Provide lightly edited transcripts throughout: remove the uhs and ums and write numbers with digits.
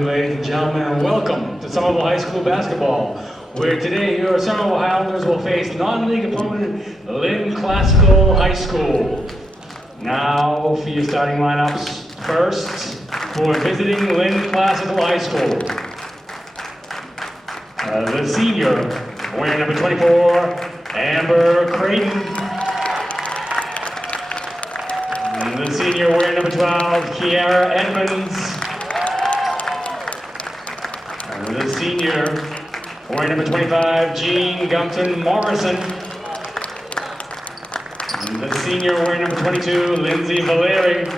Ladies and gentlemen, welcome to Somerville High School Basketball, where today your Somerville Highlanders will face non-league opponent Lynn Classical High School. Now for your starting lineups. First, for visiting Lynn Classical High School, the senior, wearing number 24, Amber Creighton. The senior, wearing number 12, Kiara Edmonds. The senior, wearing number 25, Jean Gumpton Morrison. The senior, wearing number 22, Lindsay Valeri.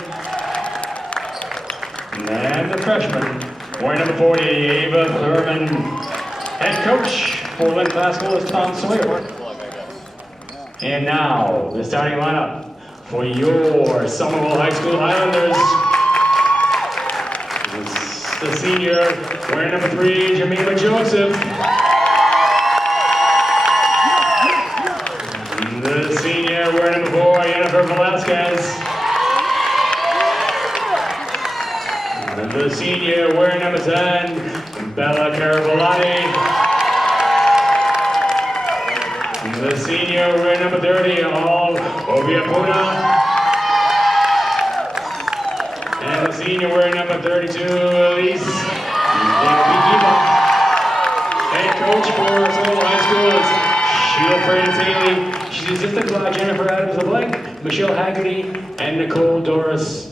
And the freshman, wearing number 40, Ava Thurman. Head coach for Lynn Classical is Tom Sawyer. And now, the starting lineup for your Somerville High School Highlanders. The senior, wearing number 3, Jemima Joseph. The senior, wearing number 4, Jennifer Velasquez. The senior, wearing number 10, Bella Caravolati. The senior, wearing number 30, All Obiapuna. And the senior, wearing number 32, Elise Yakikiba. Head coach for Somerville High School is Sheila Francis Haley. She's assisted by Jennifer Adams LeBlanc, Michelle Haggerty, and Nicole Doris.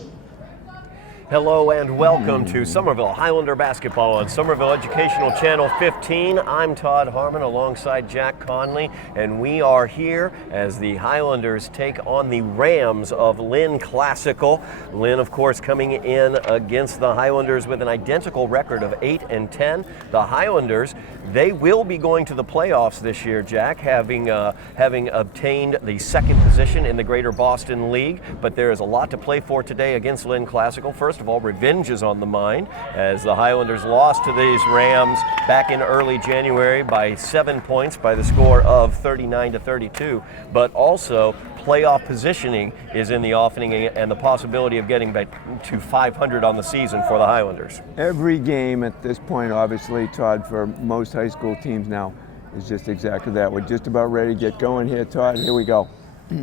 Hello and welcome to Somerville Highlander Basketball on Somerville Educational Channel 15. I'm Todd Harmon alongside Jack Connolly, and we are here as the Highlanders take on the Rams of Lynn Classical. Lynn, of course, coming in against the Highlanders with an identical record of 8-10. The Highlanders, they will be going to the playoffs this year, Jack, having obtained the second position in the Greater Boston League, but there is a lot to play for today against Lynn Classical. First of all, revenge is on the mind as the Highlanders lost to these Rams back in early January by 7 points by the score of 39-32, but also playoff positioning is in the offing and the possibility of getting back to 500 on the season for the Highlanders. Every game at this point, obviously, Todd, for most high school teams now is just exactly that. We're just about ready to get going here, Todd. Here we go.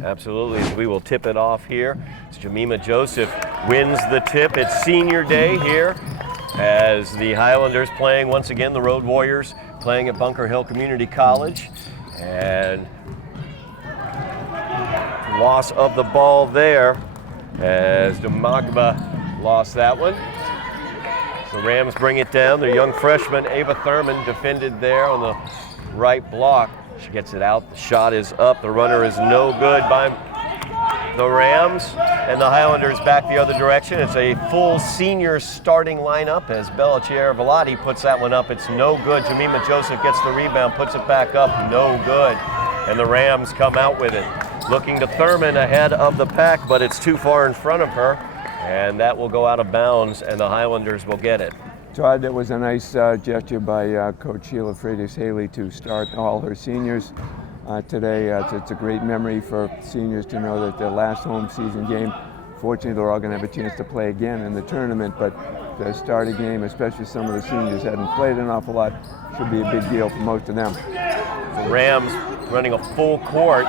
Absolutely. We will tip it off here. It's Jemima Joseph wins the tip. It's senior day here as the Highlanders playing once again the Road Warriors, playing at Bunker Hill Community College. And loss of the ball there as Demagba lost that one. So Rams bring it down. Their young freshman, Ava Thurman, defended there on the right block. She gets it out. The shot is up. The runner is no good by the Rams. And the Highlanders back the other direction. It's a full senior starting lineup as Bella Velati puts that one up. It's no good. Jemima Joseph gets the rebound, puts it back up. No good. And the Rams come out with it. Looking to Thurman ahead of the pack, but it's too far in front of her. And that will go out of bounds, and the Highlanders will get it. Todd, that was a nice gesture by Coach Sheila Freitas-Haley to start all her seniors today. It's a great memory for seniors to know that their last home season game, fortunately they're all going to have a chance to play again in the tournament, but to start a game, especially some of the seniors hadn't played an awful lot, should be a big deal for most of them. The Rams running a full court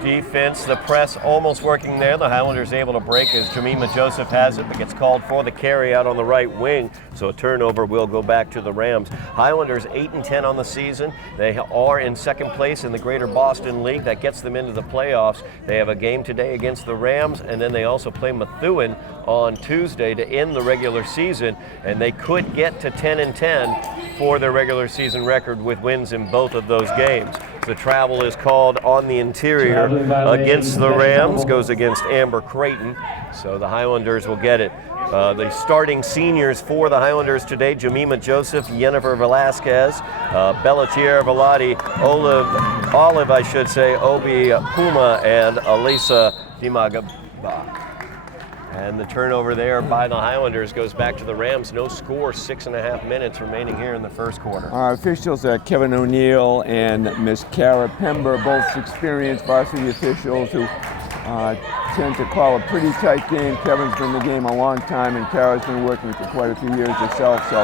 defense, the press almost working there. The Highlanders able to break as Jemima Joseph has it, but gets called for the carry out on the right wing. So a turnover will go back to the Rams. Highlanders 8-10 on the season. They are in second place in the Greater Boston League. That gets them into the playoffs. They have a game today against the Rams, and then they also play Methuen on Tuesday to end the regular season, and they could get to 10-10 for their regular season record with wins in both of those games. The travel is called on the interior against the Rams, goes against Amber Creighton, so the Highlanders will get it. The starting seniors for the Highlanders today, Jemima Joseph, Jennifer Velasquez, Bella Velati, Olive, Obi Puma, and Elisa Dimagaba. And the turnover there by the Highlanders goes back to the Rams. No score, 6.5 minutes remaining here in the first quarter. Our officials are Kevin O'Neill and Miss Cara Pember, both experienced varsity officials who tend to call a pretty tight game. Kevin's been in the game a long time, and Kara's been working for quite a few years herself, so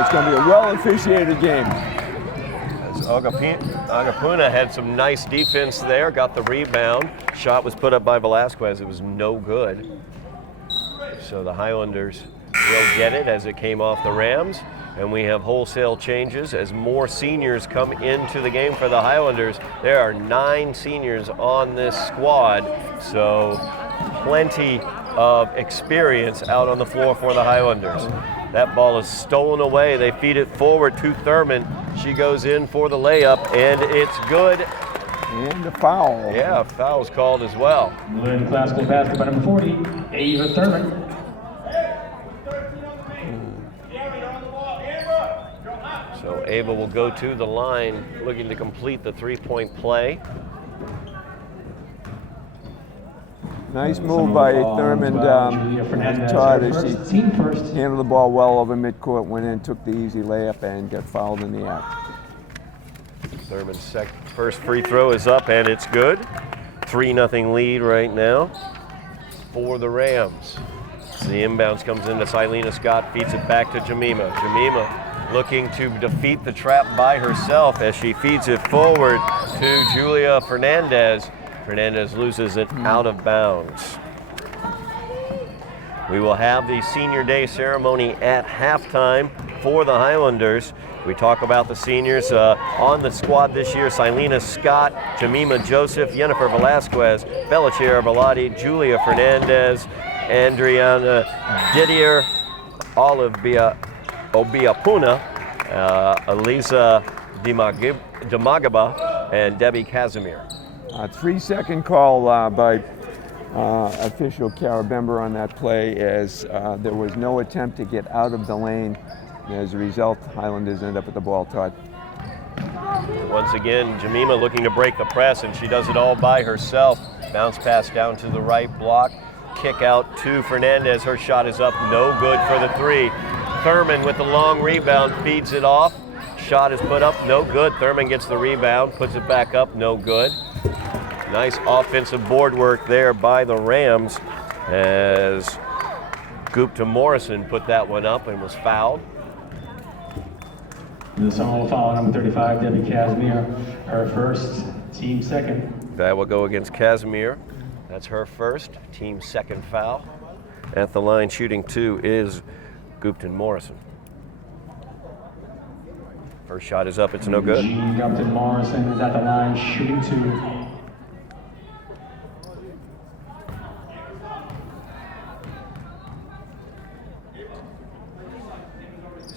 it's going to be a well-officiated game. As Agapuna had some nice defense there, got the rebound. Shot was put up by Velasquez. It was no good. So the Highlanders will get it as it came off the Rams. And we have wholesale changes as more seniors come into the game for the Highlanders. There are 9 seniors on this squad, so plenty of experience out on the floor for the Highlanders. That ball is stolen away. They feed it forward to Thurman. She goes in for the layup, and it's good. And a foul. Yeah, foul's called as well. Lynn Classical Basketball number 40, Ava Thurman. So Ava will go to the line looking to complete the three-point play. Nice move by Thurman and Todd as she handled the ball well over midcourt, went in, took the easy layup, and got fouled in the act. Thurman's first free throw is up, and it's good. 3-0 lead right now for the Rams. So the inbounds comes into Silena Scott, feeds it back to Jemima. Jemima looking to defeat the trap by herself as she feeds it forward to Julia Fernandez. Fernandez loses it out of bounds. We will have the Senior Day ceremony at halftime for the Highlanders. We talk about the seniors on the squad this year: Silena Scott, Jemima Joseph, Jennifer Velasquez, Bellachira Bellotti, Julia Fernandez, Adriana Didier, Olive Obiapuna, Elisa Demagaba, and Debbie Casimir. 3-second call by official Kara Bember on that play, as there was no attempt to get out of the lane. As a result, Highlanders end up with the ball, Todd. Once again, Jemima looking to break the press, and she does it all by herself. Bounce pass down to the right block. Kick out to Fernandez. Her shot is up, no good for the three. Thurman with the long rebound, feeds it off. Shot is put up, no good. Thurman gets the rebound, puts it back up, no good. Nice offensive board work there by the Rams as Gupta Morrison put that one up and was fouled. The Somerville foul, number 35, Debbie Casimir, her first, team second. That will go against Casimir. That's her first, team second foul. At the line shooting 2 is Gupta Morrison. First shot is up, it's no good. Gupta Morrison is at the line shooting 2.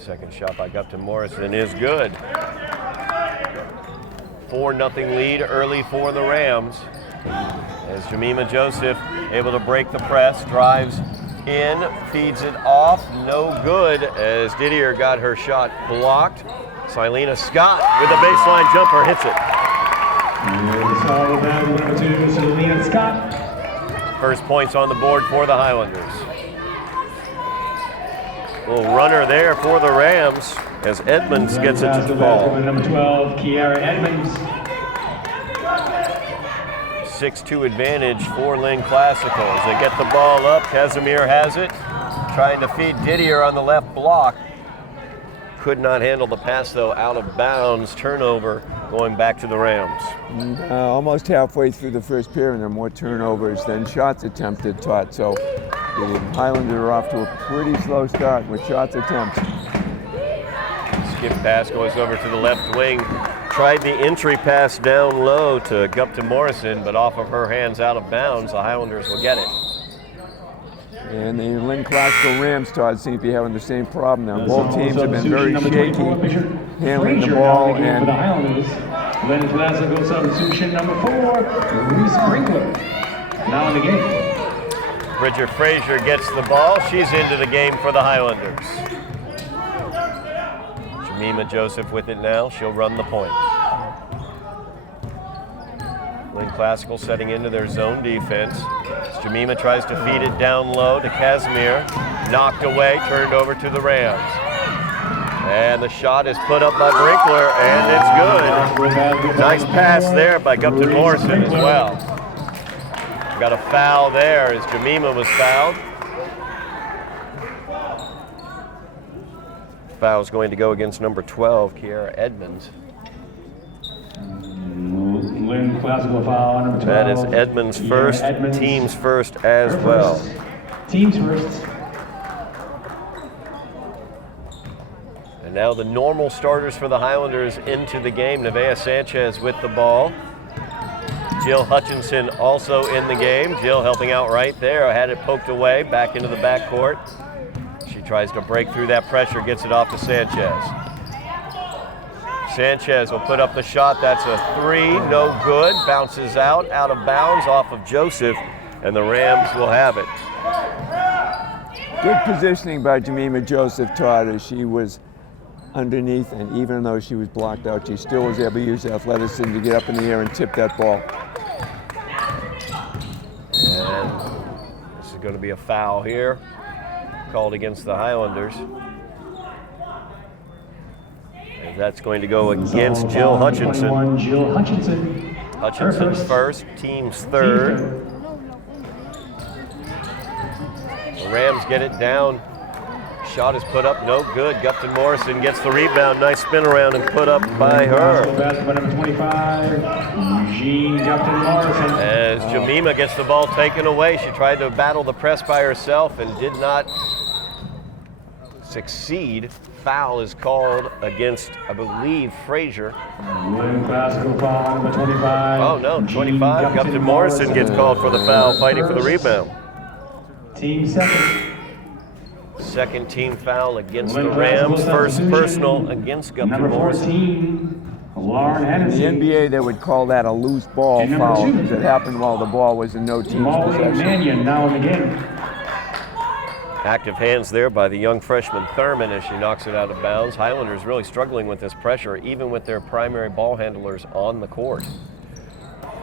Second shot by Gupta Morrison is good. 4-0 lead early for the Rams. As Jemima Joseph able to break the press, drives in, feeds it off, no good as Didier got her shot blocked. Silena Scott with a baseline jumper hits it. Number 2, Silena Scott. First points on the board for the Highlanders. Little runner there for the Rams as Edmonds gets it to the ball. Number 12, Kiara Edmonds. 6-2 advantage for Lynn Classical. As they get the ball up, Casimir has it, trying to feed Didier on the left block. Could not handle the pass though, out of bounds, turnover going back to the Rams. Almost halfway through the first period, there are more turnovers than shots attempted, Todd. So the Highlanders are off to a pretty slow start with shots attempted. Skip pass goes over to the left wing. Tried the entry pass down low to Gupta Morrison, but off of her hands out of bounds, the Highlanders will get it. And the Lynn Classical Rams, Todd, seem to be having the same problem now. Both teams have been very shaky handling the ball. And for the Highlanders, Lynn Classical substitution number 4, Reese Sprinkler, now in the game. Bridger Frazier gets the ball. She's into the game for the Highlanders. Jemima Joseph with it now. She'll run the point. Lynn Classical setting into their zone defense. Jemima tries to feed it down low to Casimir. Knocked away, turned over to the Rams. And the shot is put up by Brinkler, and it's good. Nice pass there by Gupta Morrison as well. Got a foul there as Jemima was fouled. Foul's going to go against number 12, Kiara Edmonds. Lynn classical foul on number 12. That is Edmonds' first, Edmonds. team's first as well. Team's first. And now the normal starters for the Highlanders into the game. Nevaeh Sanchez with the ball. Jill Hutchinson also in the game. Jill helping out right there. Had it poked away, back into the backcourt. She tries to break through that pressure, gets it off to Sanchez. Sanchez will put up the shot. That's a three, no good. Bounces out of bounds off of Joseph, and the Rams will have it. Good positioning by Jemima Joseph, Todd, as she was underneath, and even though she was blocked out, she still was able to use athleticism to get up in the air and tip that ball. And this is going to be a foul here, called against the Highlanders. And that's going to go against Jill Hutchinson. 21, Jill Hutchinson. Hutchinson's first, team's third. The Rams get it down. Shot is put up, no good. Gupton Morrison gets the rebound. Nice spin around and put up by her. Basketball number 25, Jean Gupton Morrison. As Jemima gets the ball taken away, she tried to battle the press by herself and did not succeed. Foul is called against, I believe, Frazier. Lynn classical foul number 25. Oh no, 25. Gupton Morrison gets called for the foul, fighting for the rebound. Team second. Second team foul against the Rams. First personal against Gupton Number Morrison. 14, Lauren Hennessy. In the NBA, they would call that a loose ball And number foul 2, because it happened while the ball was in no team's Molly possession. Mannion now in the game. Active hands there by the young freshman Thurman as she knocks it out of bounds. Highlanders really struggling with this pressure, even with their primary ball handlers on the court.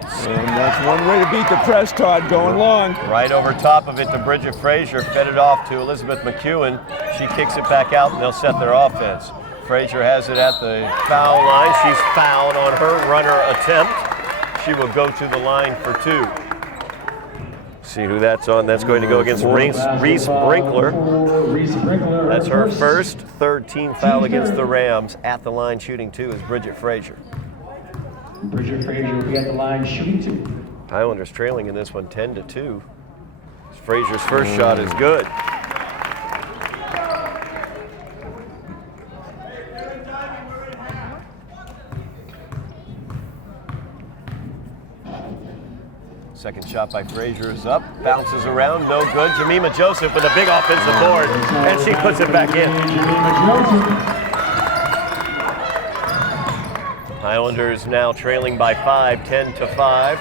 And that's one way to beat the press, Todd, going long. Right over top of it to Bridget Frazier, fed it off to Elizabeth McEwen. She kicks it back out and they'll set their offense. Frazier has it at the foul line. She's fouled on her runner attempt. She will go to the line for two. See who that's on. That's going to go against Reese Brinkler. That's her first, third team foul against the Rams. At the line shooting two is Bridget Frazier. Bridget Frazier will be at the line shooting two. Highlanders trailing in this one 10-2. Frazier's first shot is good. Second shot by Frazier is up, bounces around, no good. Jemima Joseph with a big offensive board, and she puts it back in. Highlanders now trailing by 5, 10-5.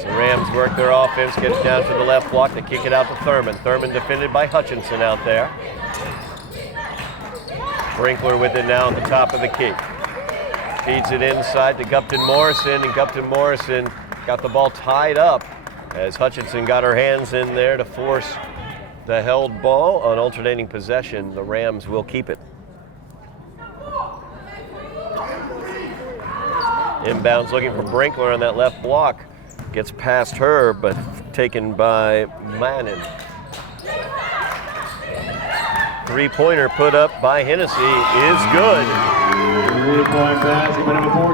So Rams work their offense, get it down to the left block, they kick it out to Thurman. Thurman defended by Hutchinson out there. Brinkler with it now at the top of the key. Feeds it inside to Gupton Morrison, and Gupton Morrison got the ball tied up as Hutchinson got her hands in there to force the held ball. On alternating possession, the Rams will keep it. Inbounds looking for Brinkler on that left block. Gets past her, but taken by Mannon. Three-pointer put up by Hennessy is good. 3-point basket by number 14,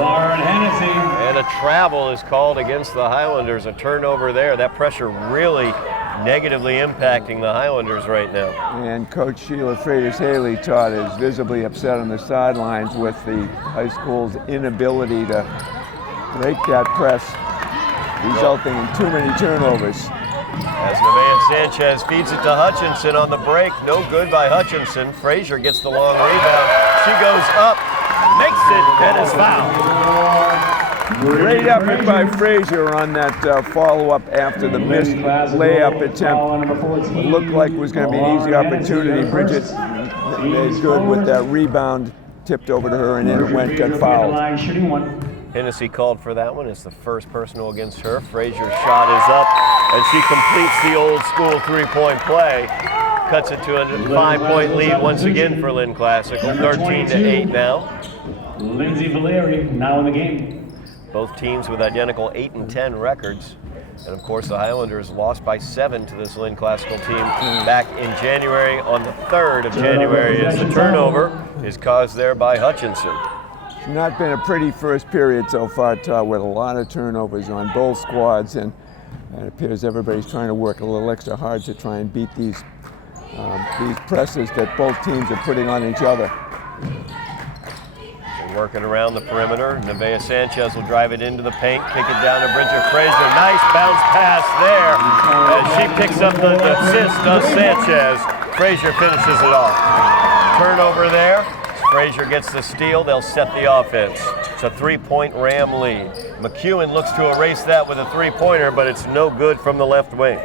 Lauren Hennessy. And a travel is called against the Highlanders. A turnover there. That pressure really negatively impacting the Highlanders right now. And Coach Sheila Freitas-Haley, Todd, is visibly upset on the sidelines with the high school's inability to break that press, resulting in too many turnovers. As Nevaeh Sanchez feeds it to Hutchinson on the break. No good by Hutchinson. Frazier gets the long rebound. She goes up, makes it, and is fouled. Great effort by Frazier on that follow-up after the missed layup attempt. It looked like it was going to be an easy opportunity. Bridget made good with that rebound, tipped over to her, and in it went, got fouled. Hennessy called for that one. It's the first personal against her. Frazier's shot is up, and she completes the old school three-point play. Cuts it to a 5-point lead once again for Lynn Classical. 13-8 now. Lindsay Valeri now in the game. Both teams with identical 8-10 records. And of course, the Highlanders lost by 7 to this Lynn Classical team back in January, on the 3rd of January. As the turnover is caused there by Hutchinson. It's not been a pretty first period so far, Todd, with a lot of turnovers on both squads, and it appears everybody's trying to work a little extra hard to try and beat these presses that both teams are putting on each other. Working around the perimeter. Nevaeh Sanchez will drive it into the paint, kick it down to Bridget Frazier. Nice bounce pass there. As she picks up the assist, does Sanchez. Frazier finishes it off. Turnover there. Frazier gets the steal. They'll set the offense. It's a 3-point Ram lead. McEwen looks to erase that with a 3-pointer, but it's no good from the left wing.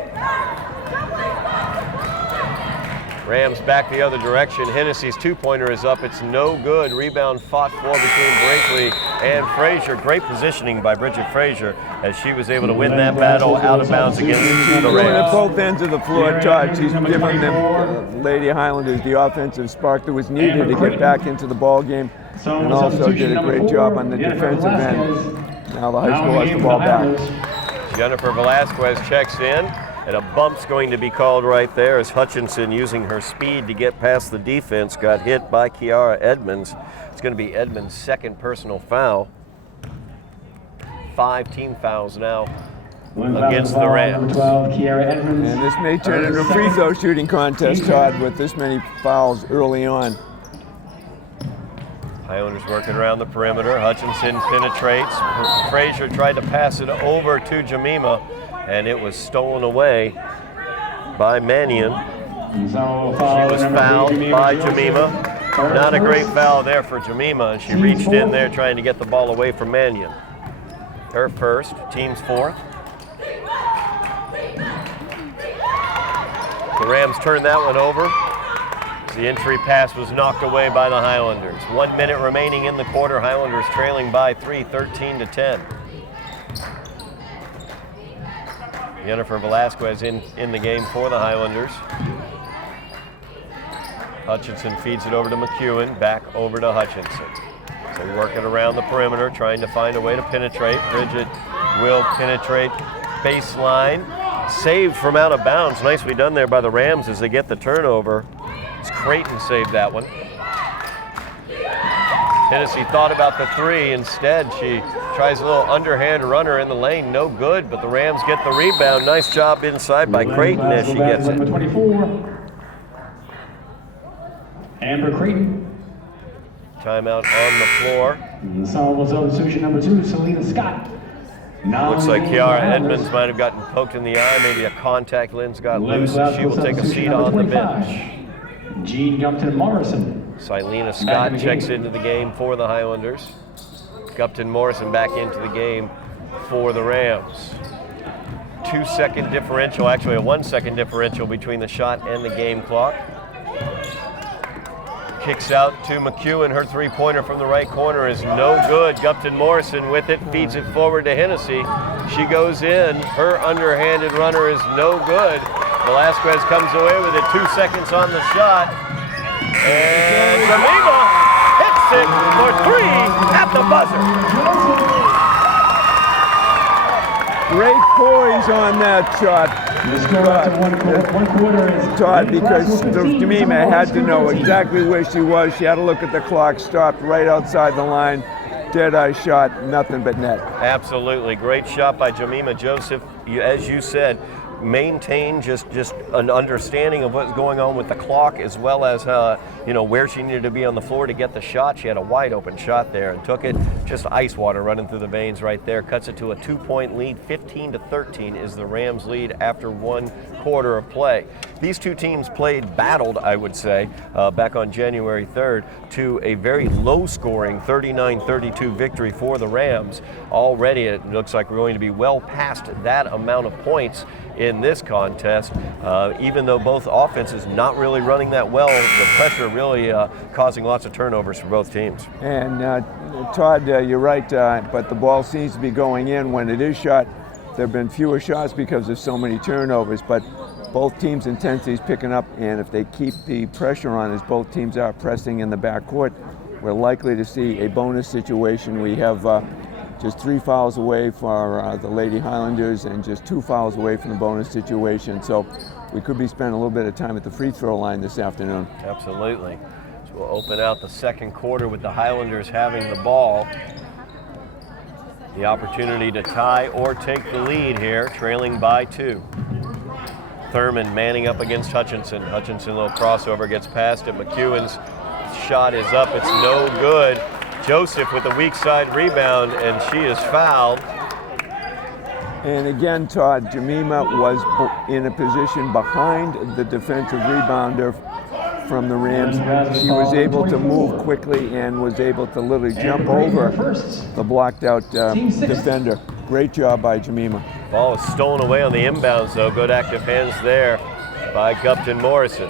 Rams back the other direction. Hennessy's 2-pointer is up. It's no good. Rebound fought for between Brinkley and Frazier. Great positioning by Bridget Frazier as she was able to win that battle out of bounds against the Going at Rams. both ends of the floor, Todd. She's giving them Lady Highlanders the offensive spark that was needed to get back into the ball game, and also did a great job on the defensive end. Now the high school has the ball back. Jennifer Velasquez checks in. And a bump's going to be called right there as Hutchinson, using her speed to get past the defense, got hit by Kiara Edmonds. It's going to be Edmonds' second personal foul. 5 team fouls now against the Rams. 12, Kiara Edmonds. And this may turn into a free throw shooting contest, Todd, with this many fouls early on. Highlanders working around the perimeter. Hutchinson penetrates. Frazier tried to pass it over to Jemima, and it was stolen away by Mannion. She was fouled by Jemima. Not a great foul there for Jemima, and she reached in there trying to get the ball away from Mannion. Her first, team's fourth. The Rams turned that one over. The entry pass was knocked away by the Highlanders. 1 minute remaining in the quarter. Highlanders trailing by 3, 13-10. Jennifer Velasquez in the game for the Highlanders. Hutchinson feeds it over to McEwen, back over to Hutchinson. So working around the perimeter, trying to find a way to penetrate. Bridget will penetrate baseline. Saved from out of bounds. Nicely done there by the Rams as they get the turnover. Creighton saved that one. Hennessy thought about the 3. Instead, she tries a little underhand runner in the lane. No good, but the Rams get the rebound. Nice job inside by Creighton as she gets it. 24. Amber Creighton. Timeout on the floor. Somerville substitution number 2, Selena Scott. Looks like Kiara Edmonds might have gotten poked in the eye. Maybe a contact lens got loose, and she will take a seat on the bench. Jean Gupton Morrison. Silena Scott checks into the game for the Highlanders. Gupton Morrison back into the game for the Rams. 2-second differential, actually a 1-second differential between the shot and the game clock. Kicks out to McEwen. Her 3-pointer from the right corner is no good. Gupton Morrison with it, feeds it forward to Hennessy. She goes in. Her underhanded runner is no good. Velasquez comes away with it. 2 seconds on the shot. And Jemima hits it for 3 at the buzzer. Great poise on that shot. Todd, because Jemima had to know exactly where she was. She had to look at the clock, stopped right outside the line. Dead-eye shot, nothing but net. Absolutely. Great shot by Jemima Joseph. As you said, maintain just an understanding of what's going on with the clock, as well as where she needed to be on the floor to get the shot. She had a wide open shot there and took it. Just ice water running through the veins right there. Cuts it to a 2-point lead. 15-13 is the Rams lead after 1 quarter of play. These two teams battled, I would say, back on January 3rd to a very low-scoring 39-32 victory for the Rams. Already it looks like we're going to be well past that amount of points in this contest, even though both offenses not really running that well. The pressure really causing lots of turnovers for both teams. And Todd, you're right, but the ball seems to be going in when it is shot. There have been fewer shots because there's so many turnovers, but both teams' intensity is picking up, and if they keep the pressure on as both teams are pressing in the backcourt, we're likely to see a bonus situation. We have just 3 fouls away for the Lady Highlanders and just 2 fouls away from the bonus situation. So we could be spending a little bit of time at the free throw line this afternoon. Absolutely. So we'll open out the second quarter with the Highlanders having the ball. The opportunity to tie or take the lead here, trailing by 2. Thurman manning up against Hutchinson. Hutchinson, little crossover, gets past it. McEwen's shot is up, it's no good. Joseph with the weak side rebound, and she is fouled. And again, Todd, Jemima was in a position behind the defensive rebounder from the Rams. She was able to move quickly and was able to literally jump over the blocked out defender. Great job by Jemima. Ball is stolen away on the inbounds, though. Good active hands there by Gupton Morrison.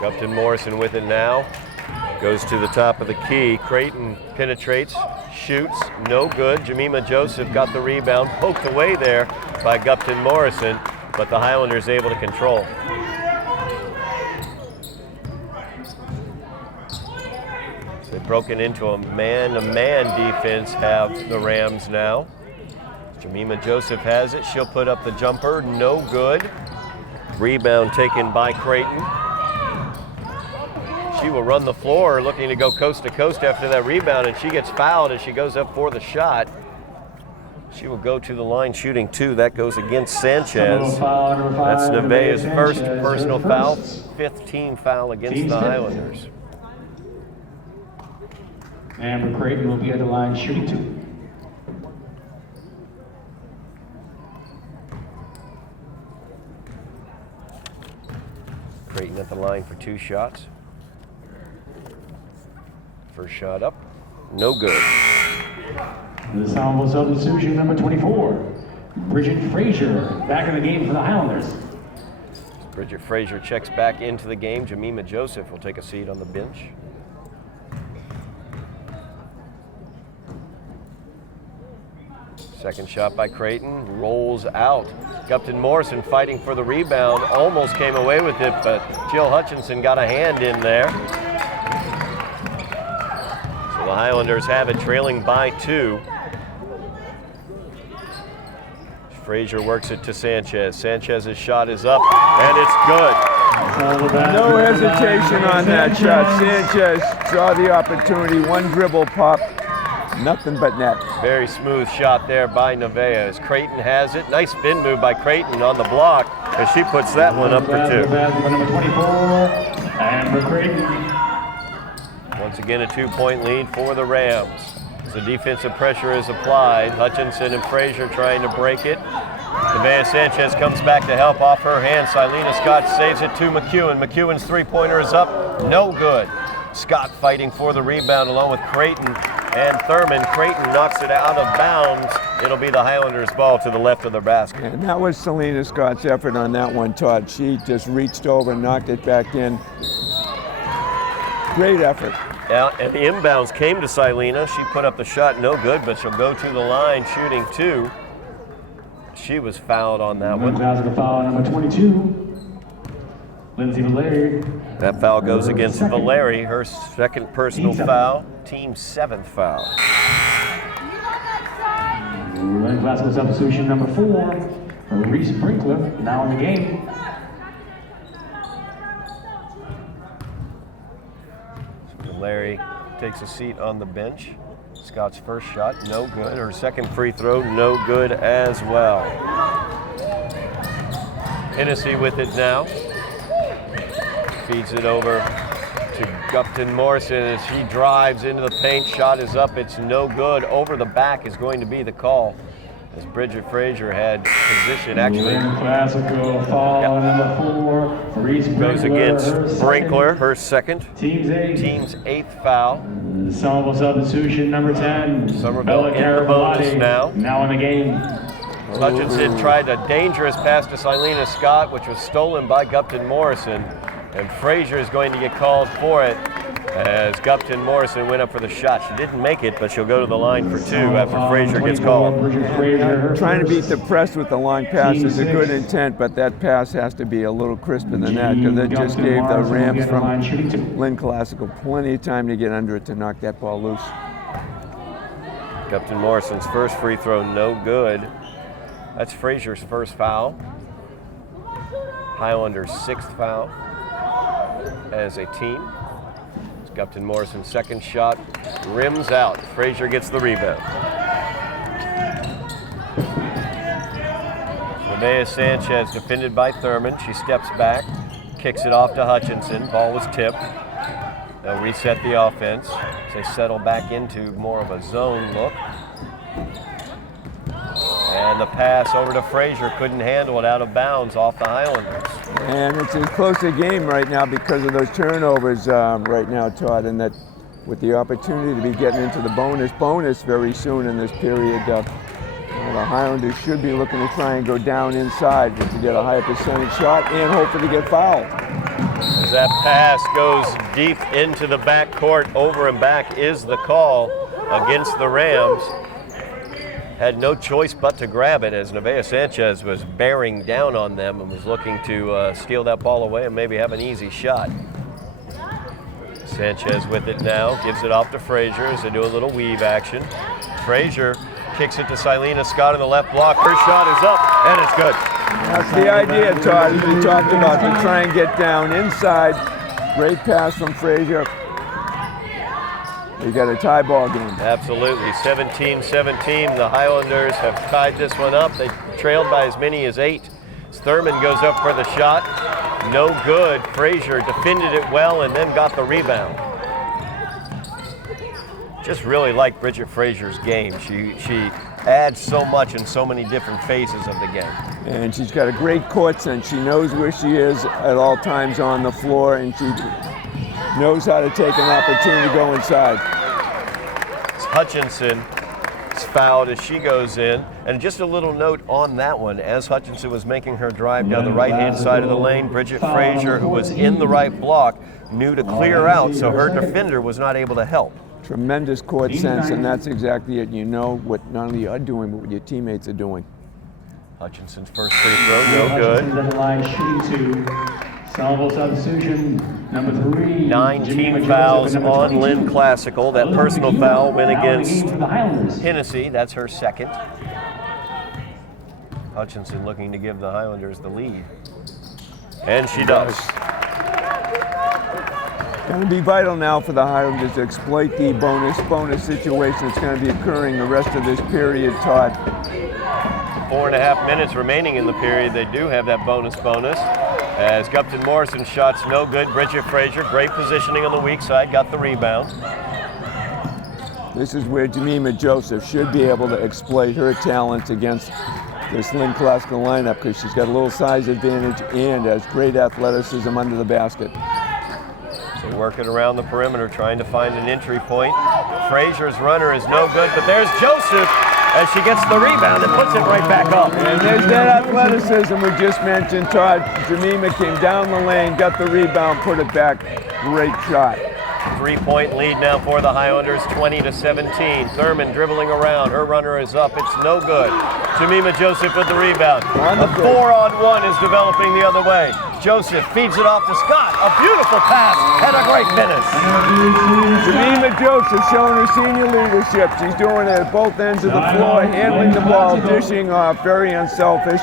Gupton Morrison with it now. Goes to the top of the key. Creighton penetrates, shoots, no good. Jemima Joseph got the rebound, poked away there by Gupton Morrison, but the Highlanders able to control. They've broken into a man-to-man defense, have the Rams now. Jemima Joseph has it. She'll put up the jumper, no good. Rebound taken by Creighton. She will run the floor looking to go coast to coast after that rebound, and she gets fouled as she goes up for the shot. She will go to the line shooting 2. That goes against Sanchez. That's Nevaeh's first personal foul, 5th team foul against the Highlanders. Amber Creighton will be at the line shooting 2. Creighton at the line for 2 shots. First shot up, no good. The Somerville substitution, number 24, Bridget Frazier, back in the game for the Highlanders. Bridget Frazier checks back into the game. Jemima Joseph will take a seat on the bench. Second shot by Creighton, rolls out. Gupton Morrison fighting for the rebound, almost came away with it, but Jill Hutchinson got a hand in there. The Highlanders have it, trailing by 2. Frazier works it to Sanchez. Sanchez's shot is up, and it's good. No hesitation on that shot. Sanchez saw the opportunity, one dribble pop, nothing but net. Very smooth shot there by Nevaeh as Creighton has it. Nice spin move by Creighton on the block as she puts that one up for 2. Number 24, Amber Creighton. Once again, a 2-point lead for the Rams. As the defensive pressure is applied, Hutchinson and Frazier trying to break it. Nevaeh Sanchez comes back to help off her hand. Silena Scott saves it to McEwen. McEwen's 3-pointer is up, no good. Scott fighting for the rebound along with Creighton and Thurman. Creighton knocks it out of bounds. It'll be the Highlanders' ball to the left of their basket. And that was Selena Scott's effort on that one, Todd. She just reached over and knocked it back in. Great effort. And the inbounds came to Silena. She put up the shot, no good, but she'll go to the line shooting 2. She was fouled on that one. Foul number 22, Lindsay Valeri. That foul goes against Valeri, her second personal foul, team 7th foul. Lynn classical substitution number 4, Reese Brinkler, now in the game. Valeri takes a seat on the bench. Scott's first shot, no good. Her second free throw, no good as well. Hennessy with it now. Feeds it over to Gupton Morrison as he drives into the paint. Shot is up, it's no good. Over the back is going to be the call. As Bridget Frazier had position actually. Classical foul number 4, Reese Brinkler. Goes against Brinkler, her second. Team's 8th foul. Somerville substitution number 10, Somerville in the bonus now. Now in the game. Hutchinson tried a dangerous pass to Silena Scott, which was stolen by Gupton Morrison. And Frazier is going to get called for it as Gupton Morrison went up for the shot. She didn't make it, but she'll go to the line for 2 after Frazier gets called. Trying to beat the press with the long pass is a good intent, but that pass has to be a little crisper than that because it just gave the Rams from Lynn Classical plenty of time to get under it to knock that ball loose. Captain Morrison's first free throw, no good. That's Frazier's first foul. Highlanders' 6th foul as a team. It's Captain Morrison's second shot, rims out. Frazier gets the rebound. Nevaeh Sanchez defended by Thurman. She steps back, kicks it off to Hutchinson. Ball was tipped. They'll reset the offense as they settle back into more of a zone look. And the pass over to Frazier, couldn't handle it, out of bounds off the Highlanders. And it's a closer game right now because of those turnovers right now, Todd, and that with the opportunity to be getting into the bonus very soon in this period, the Highlanders should be looking to try and go down inside to get a higher percentage shot and hopefully to get fouled. As that pass goes deep into the backcourt, over and back is the call against the Rams. Had no choice but to grab it as Nevaeh Sanchez was bearing down on them and was looking to steal that ball away and maybe have an easy shot. Sanchez with it now, gives it off to Frazier as they do a little weave action. Frazier kicks it to Silena Scott in the left block. Her shot is up, and it's good. That's the idea, Todd, as we talked about, to try and get down inside. Great pass from Frazier. You got a tie ball game. Absolutely, 17-17. The Highlanders have tied this one up. They trailed by as many as 8. Thurman goes up for the shot. No good. Frazier defended it well and then got the rebound. Just really like Bridget Frazier's game. She adds so much in so many different phases of the game. And she's got a great court sense. She knows where she is at all times on the floor, and she knows how to take an opportunity to go inside. Hutchinson is fouled as she goes in. And just a little note on that one, as Hutchinson was making her drive down the right-hand side of the lane, Bridget Frazier, who was in the right block, knew to clear out, so her defender was not able to help. Tremendous court sense, and that's exactly it. You know what not only you're doing, but what your teammates are doing. Hutchinson's first free throw, no good. Hutchinson at the line shooting to Somerville substitution, number 3. 19 fouls on Lynn Classical. That personal foul went against Hennessy. That's her second. Hutchinson looking to give the Highlanders the lead. And she does. It's going to be vital now for the Highlanders to exploit the bonus situation that's going to be occurring the rest of this period, Todd. 4.5 minutes remaining in the period. They do have that bonus. As Captain Morrison's shot's no good. Bridget Frazier, great positioning on the weak side, got the rebound. This is where Jemima Joseph should be able to exploit her talents against this Lynn Classical lineup because she's got a little size advantage and has great athleticism under the basket. So working around the perimeter, trying to find an entry point. Frazier's runner is no good, but there's Joseph as she gets the rebound and puts it right back up. And there's that athleticism we just mentioned, Todd. Jemima came down the lane, got the rebound, put it back. Great shot. 3-point lead now for the Highlanders, 20-17. Thurman dribbling around. Her runner is up. It's no good. Jemima Joseph with the rebound. A 4-on-1 is developing the other way. Joseph feeds it off to Scott. A beautiful pass and a great finish. Jemima Joseph showing her senior leadership. She's doing it at both ends of the floor, handling the ball, dishing off, very unselfish.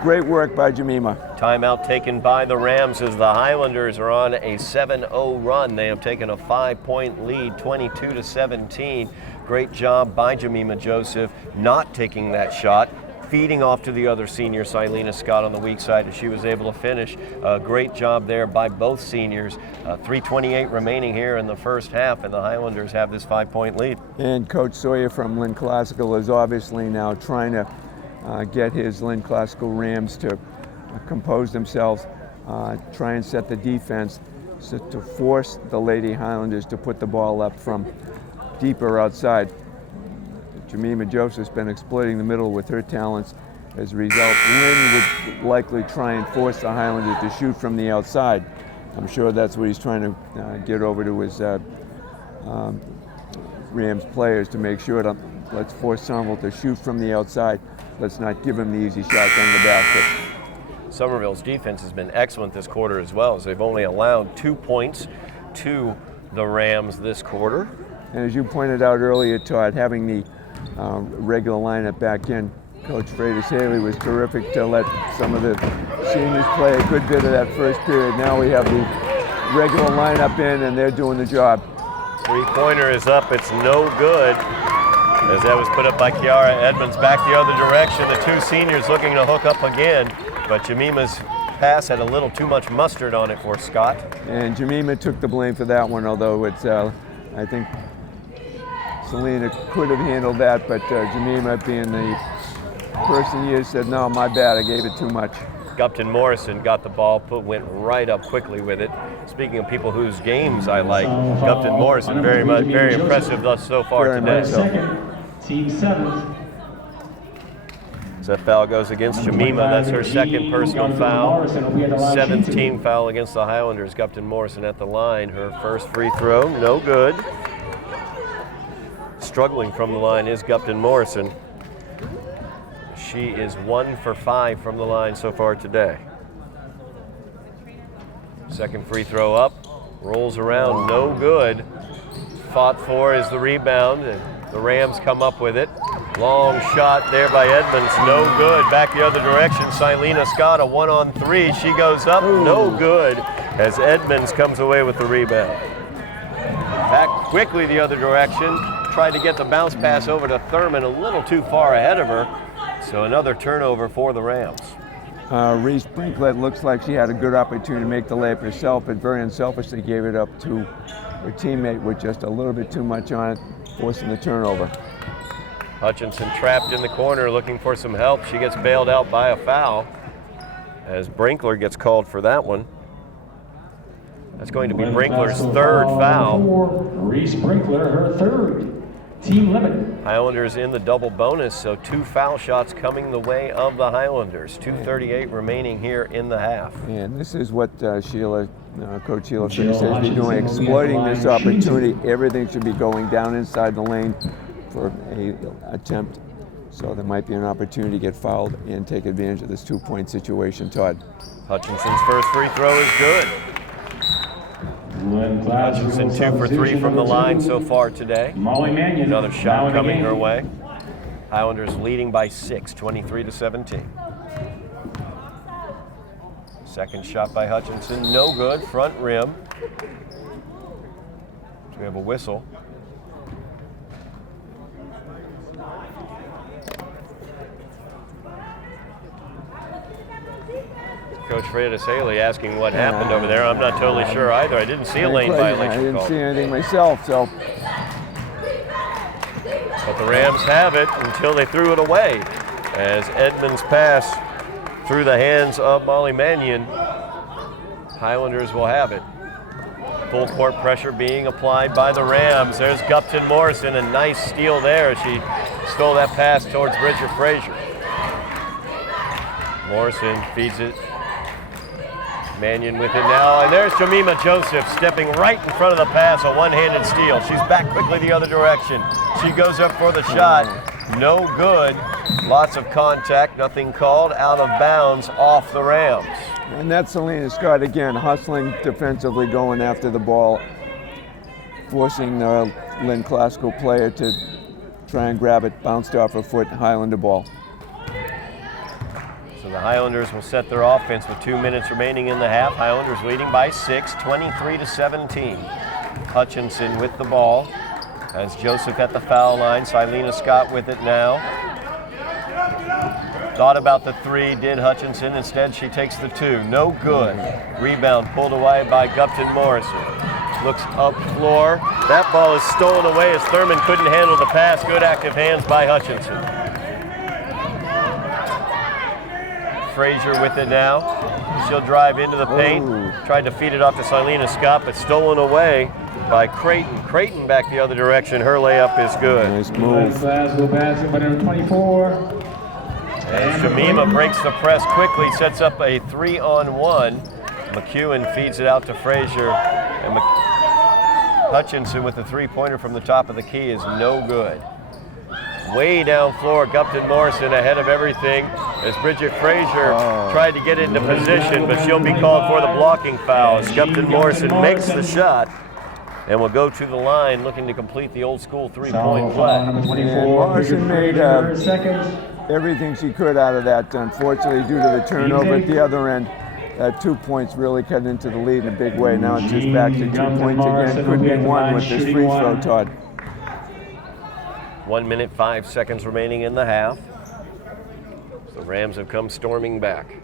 Great work by Jemima. Timeout taken by the Rams as the Highlanders are on a 7-0 run. They have taken a 5-point lead, 22-17. Great job by Jemima Joseph not taking that shot, feeding off to the other senior, Silena Scott, on the weak side, as she was able to finish. Great job there by both seniors. 3:28 remaining here in the first half, and the Highlanders have this 5-point lead. And Coach Sawyer from Lynn Classical is obviously now trying to get his Lynn Classical Rams to compose themselves, try and set the defense so to force the Lady Highlanders to put the ball up from deeper outside. Jemima Joseph's been exploiting the middle with her talents. As a result, Lynn would likely try and force the Highlanders to shoot from the outside. I'm sure that's what he's trying to get over to his Rams players to make sure to let's force Somerville to shoot from the outside. Let's not give him the easy shots on the basket. Somerville's defense has been excellent this quarter as well, as they've only allowed 2 points to the Rams this quarter. And as you pointed out earlier, Todd, having the regular lineup back in. Coach Freitas Haley was terrific to let some of the seniors play a good bit of that first period. Now we have the regular lineup in, and they're doing the job. Three-pointer is up. It's no good. As that was put up by Kiara Edmonds. Back the other direction. The two seniors looking to hook up again, but Jemima's pass had a little too much mustard on it for Scott. And Jemima took the blame for that one, although it's, I think Selena could have handled that, but Jemima, being the person here, said, no, my bad, I gave it too much. Gupton Morrison got the ball, went right up quickly with it. Speaking of people whose games I like, Gupton Morrison, very impressive thus so far Very today. much so. Team 7th. As that foul goes against Jemima, that's her second personal foul. 7th team foul against the Highlanders. Gupton Morrison at the line. Her first free throw, no good. Struggling from the line is Gupton Morrison. She is 1 for 5 from the line so far today. Second free throw up, rolls around, no good. Fought for is the rebound, and the Rams come up with it. Long shot there by Edmonds, no good. Back the other direction, Silena Scott, a 1-on-3. She goes up, no good, as Edmonds comes away with the rebound. Back quickly the other direction, tried to get the bounce pass over to Thurman, a little too far ahead of her. So another turnover for the Rams. Reese Brinklet looks like she had a good opportunity to make the layup herself, but very unselfishly gave it up to her teammate with just a little bit too much on it, forcing the turnover. Hutchinson trapped in the corner looking for some help. She gets bailed out by a foul as Brinkler gets called for that one. That's going to be Brinkler's third foul. Reese Brinkler, her third. Team limit. Highlanders in the double bonus, so 2 foul shots coming the way of the Highlanders. 2:38 remaining here in the half. And this is what Coach Sheila Freitas says we're doing, exploiting this opportunity. Everything should be going down inside the lane for a attempt. So there might be an opportunity to get fouled and take advantage of this 2-point situation, Todd. Hutchinson's first free throw is good. Hutchinson 2 for 3 from the line so far today. Another shot coming her way. Highlanders leading by 6, 23-17. Second shot by Hutchinson, no good, front rim. So we have a whistle. Coach Freitas Haley asking what happened over there. I'm not totally sure either. I didn't see a lane violation I didn't call. see anything myself, so. But the Rams have it until they threw it away. As Edmonds' pass through the hands of Molly Mannion, Highlanders will have it. Full court pressure being applied by the Rams. There's Gupton Morrison, a nice steal there. She stole that pass towards Bridget Frazier. Morrison feeds it. Mannion with it now, and there's Jemima Joseph stepping right in front of the pass, a one-handed steal. She's back quickly the other direction. She goes up for the shot, no good. Lots of contact, nothing called, out of bounds, off the Rams. And that's Selena Scott again, hustling defensively, going after the ball, forcing the Lynn Classical player to try and grab it, bounced off her foot, Highlander ball. So the Highlanders will set their offense with 2 minutes remaining in the half. Highlanders leading by 6, 23-17. Hutchinson with the ball. As Joseph at the foul line, Silena Scott with it now. Thought about the 3, did Hutchinson. Instead, she takes the 2. No good. Rebound pulled away by Gupton Morrison. Looks up floor. That ball is stolen away as Thurman couldn't handle the pass. Good active hands by Hutchinson. Frazier with it now. She'll drive into the paint. Tried to feed it off to Silena Scott, but stolen away by Creighton. Creighton back the other direction. Her layup is good. Nice move. Glasgow Basketball, number 24. As Jemima breaks the press quickly, sets up a 3-on-1. McEwen feeds it out to Frazier. And Hutchinson with the 3-pointer from the top of the key is no good. Way down floor, Gupton Morrison ahead of everything as Bridget Frazier tried to get into position, but she'll be called for the blocking foul as Gupton Morrison makes the shot. and will go to the line looking to complete the old school three-point Foul, play. number And 24, Morrison made seconds. everything she could out of that. Unfortunately, due to the turnover at the other end, 2 points really cut into the lead in a big way. Now it's just back to 2 points again. Could be one with this free throw, Todd. 1 minute, 5 seconds remaining in the half. The Rams have come storming back.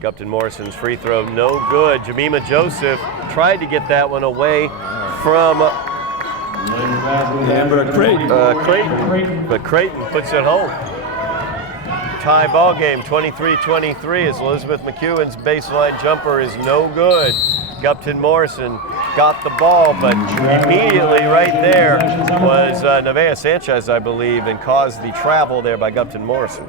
Gupton Morrison's free throw, no good. Jemima Joseph tried to get that one away from Creighton, but Creighton puts it home. Tie ball game, 23-23, as Elizabeth McEwen's baseline jumper is no good. Gupton Morrison got the ball, but immediately right there was Nevaeh Sanchez, I believe, and caused the travel there by Gupton Morrison.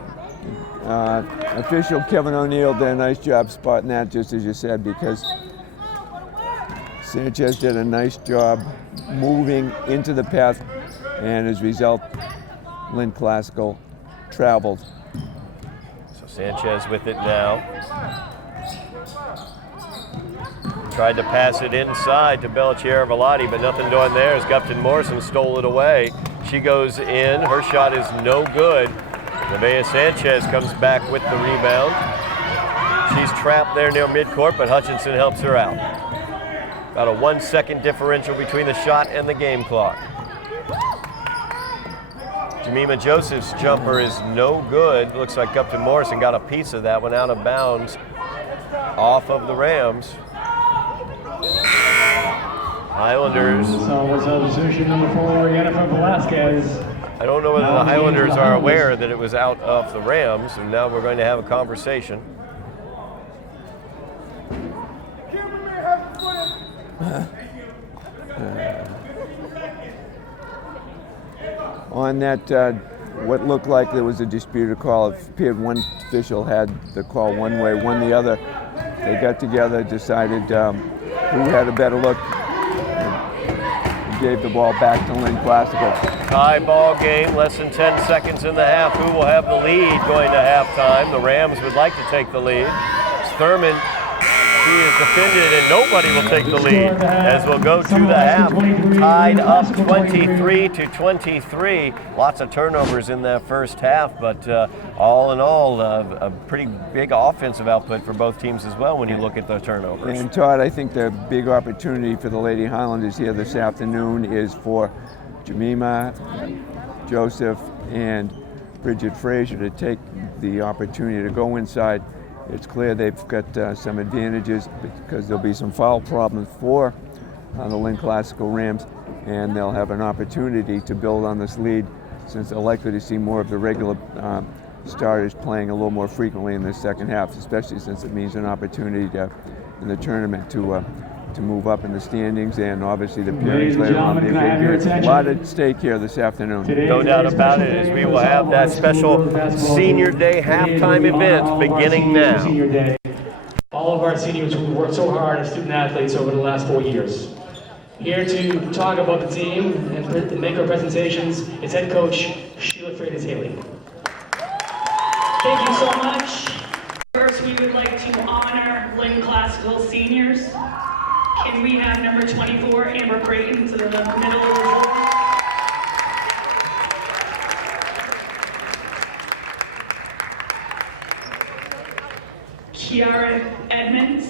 Official Kevin O'Neill did a nice job spotting that, just as you said, because Sanchez did a nice job moving into the path, and as a result, Lynn Classical traveled. So Sanchez with it now. Tried to pass it inside to Belchier Velati, but nothing doing there as Gupton Morrison stole it away. She goes in, her shot is no good. Nevaeh Sanchez comes back with the rebound. She's trapped there near midcourt, but Hutchinson helps her out. About a 1 second differential between the shot and the game clock. Jemima Joseph's jumper is no good. Looks like Gupton Morrison got a piece of that one out of bounds off of the Rams. Highlanders. Substitution number 4, Jennifer Velasquez. I don't know whether the Highlanders are aware that it was out of the Rams, and now we're going to have a conversation. On that, what looked like there was a disputed call. It appeared one official had the call one way, one the other. They got together, decided who had a better look, and gave the ball back to Lynn Classical. Tie ball game, less than 10 seconds in the half. Who will have the lead going to halftime? The Rams would like to take the lead. It's Thurman. He is defended and nobody will take the lead as we'll go to the half. Tied up 23-23. Lots of turnovers in that first half, but all in all, a pretty big offensive output for both teams as well when you look at the turnovers. And Todd, I think the big opportunity for the Lady Highlanders here this afternoon is for Jemima Joseph and Bridget Frazier to take the opportunity to go inside. It's clear they've got some advantages because there'll be some foul problems for the Lynn Classical Rams, and they'll have an opportunity to build on this lead since they're likely to see more of the regular starters playing a little more frequently in the second half, especially since it means an opportunity in the tournament to move up in the standings, and obviously the pairings later on be a big deal. A lot at stake here this afternoon. No doubt about it, as we will have that special Senior Day halftime event beginning now. All of our seniors who worked so hard as student athletes over the last 4 years. Here to talk about the team and make our presentations is head coach Sheila Freitas Haley. Thank you so much. First, we would like to honor Lynn Classical seniors. Can we have number 24, Amber Creighton, to the middle of the floor? Kiara Edmonds.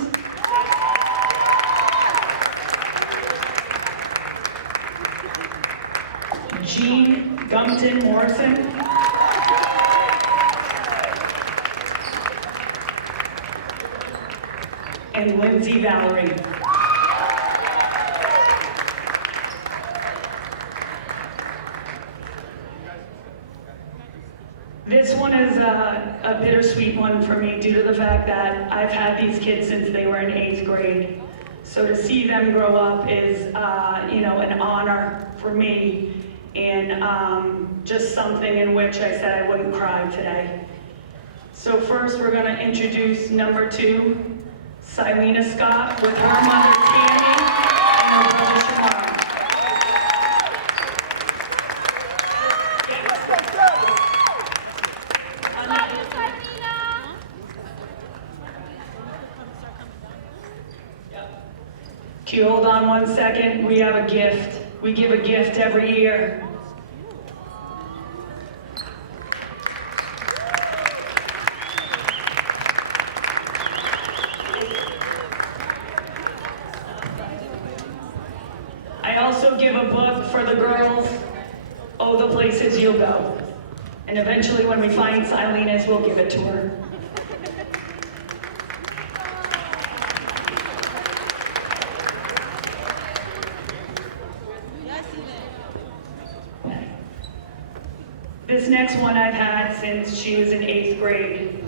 Jean Gupton Morrison. And Lindsay Valerie. This one is a bittersweet one for me due to the fact that I've had these kids since they were in 8th grade. So to see them grow up is, an honor for me, and just something in which I said I wouldn't cry today. So first we're going to introduce number 2, Silena Scott, with her mother Tammy and her brother Shamar. Can you hold on 1 second? We have a gift. We give a gift every year. I also give a book for the girls, Oh, the Places You'll Go. And eventually when we find Silena's, we'll give it to her. This next one I've had since she was in 8th grade.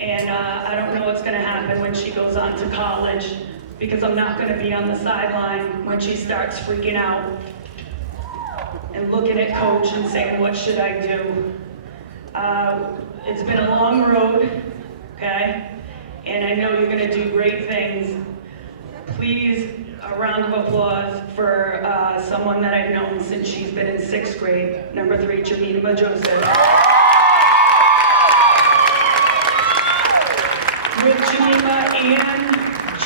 And I don't know what's gonna happen when she goes on to college, because I'm not gonna be on the sideline when she starts freaking out and looking at coach and saying, what should I do? It's been a long road, okay? And I know you're gonna do great things. Please, a round of applause for someone that I've known since she's been in 6th grade, number 3, Jemima Joseph. With Jemima and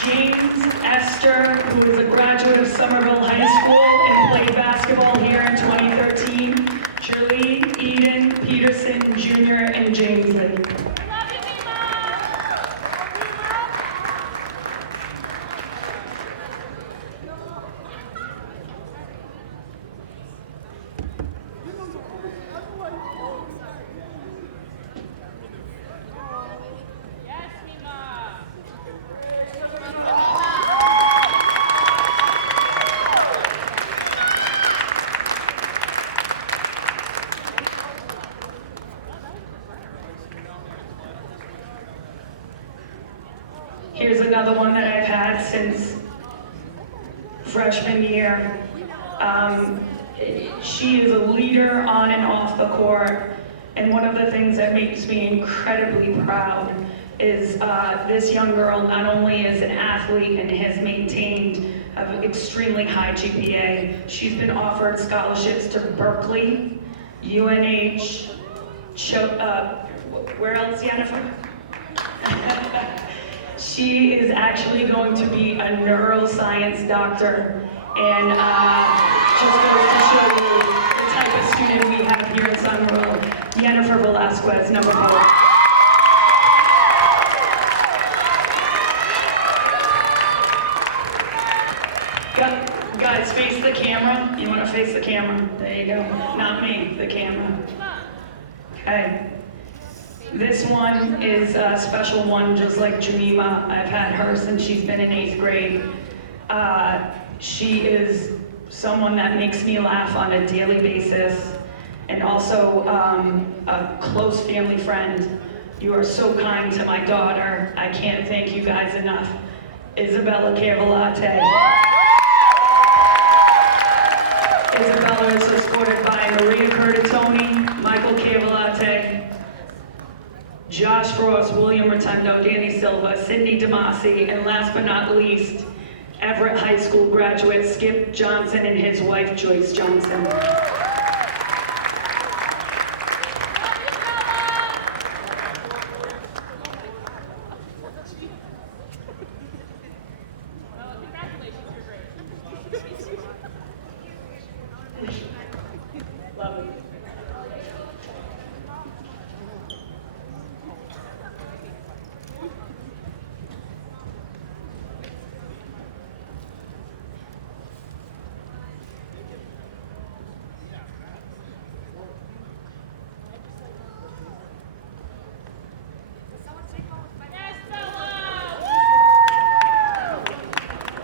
James Esther, who is a graduate of Somerville High School and played basketball here in 2013, Shirley, Eden, Peterson, Jr., and James Lee. Here's another one that I've had since freshman year. She is a leader on and off the court, and one of the things that makes me incredibly proud is this young girl not only is an athlete and has maintained an extremely high GPA, she's been offered scholarships to Berkeley, UNH, where else, Jennifer? She is actually going to be a neuroscience doctor, and just goes to show you the type of student we have here in Somerville. Jennifer Velasquez, number 4. Guys, face the camera. You want to face the camera? There you go. Not me, the camera. Okay. This one is a special one, just like Jemima. I've had her since she's been in 8th grade. She is someone that makes me laugh on a daily basis, and also a close family friend. You are so kind to my daughter. I can't thank you guys enough. Isabella Cavalate. Isabella is escorted by Maria Curtatoni, Michael Cavalate, Josh Frost, William Rotundo, Danny Silva, Sydney Damasi, and last but not least, Everett High School graduate Skip Johnson and his wife Joyce Johnson. Love it.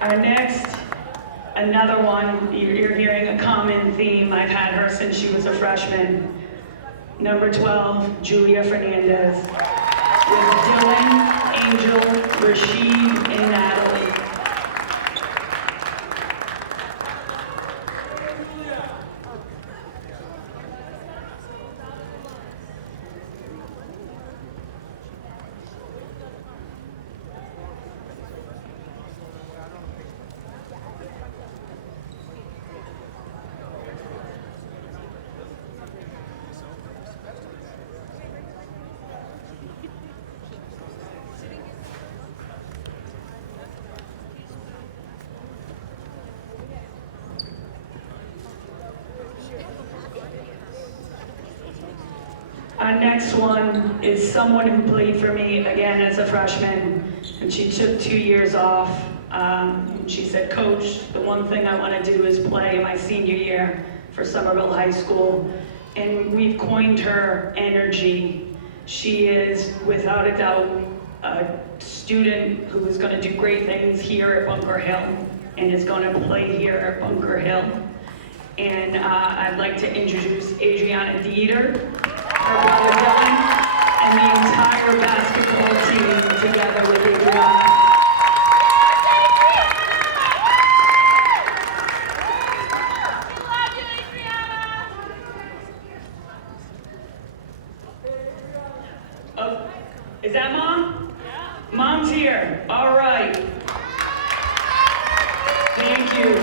Our next, another one, you're hearing a common theme. I've had her since she was a freshman. Number 12, Julia Fernandez. With Dylan, Angel, Rashid, and Natalie. Our next one is someone who played for me again as a freshman, and she took 2 years off. She said, "Coach, the one thing I want to do is play my senior year for Somerville High School." And we've coined her Energy. She is, without a doubt, a student who is going to do great things here at Bunker Hill and is going to play here at Bunker Hill. And I'd like to introduce Adriana Dieter, her brother Dylan, and the entire basketball team together with Adriana. Oh, is that Mom? Yeah. Mom's here. All right. Thank you.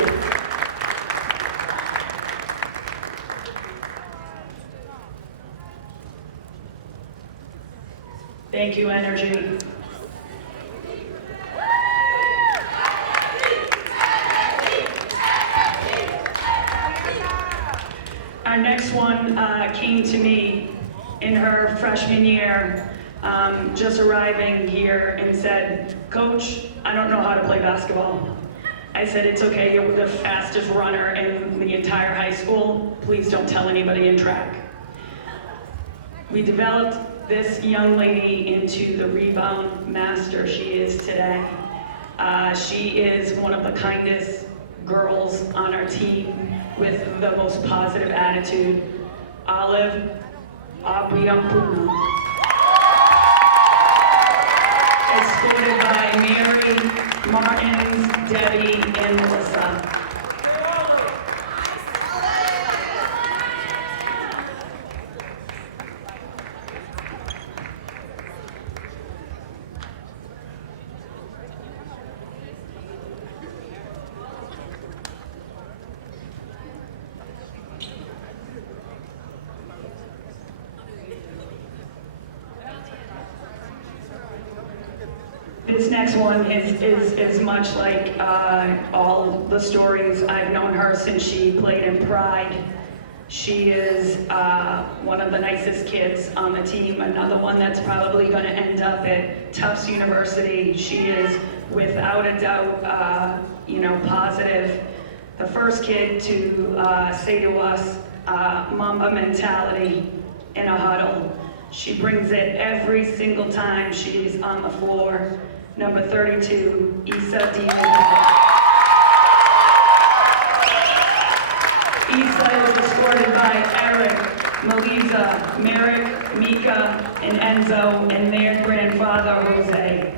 Thank you, Energy. Our next one came to me in her freshman year, just arriving here, and said, "Coach, I don't know how to play basketball." I said, "It's okay, you're the fastest runner in the entire high school. Please don't tell anybody in track." We developed this young lady into the rebound master she is today. She is one of the kindest girls on our team with the most positive attitude. Olive Abiyampuna. Escorted by Mary, Martins, Debbie, and Melissa. This next one is much like all the stories. I've known her since she played in Pride. She is one of the nicest kids on the team, another one that's probably going to end up at Tufts University. She is, without a doubt, positive. The first kid to say to us, Mamba mentality in a huddle. She brings it every single time she's on the floor. Number 32, Issa Diaz. Issa is escorted by Eric, Melisa, Merrick, Mika, and Enzo, and their grandfather, Jose.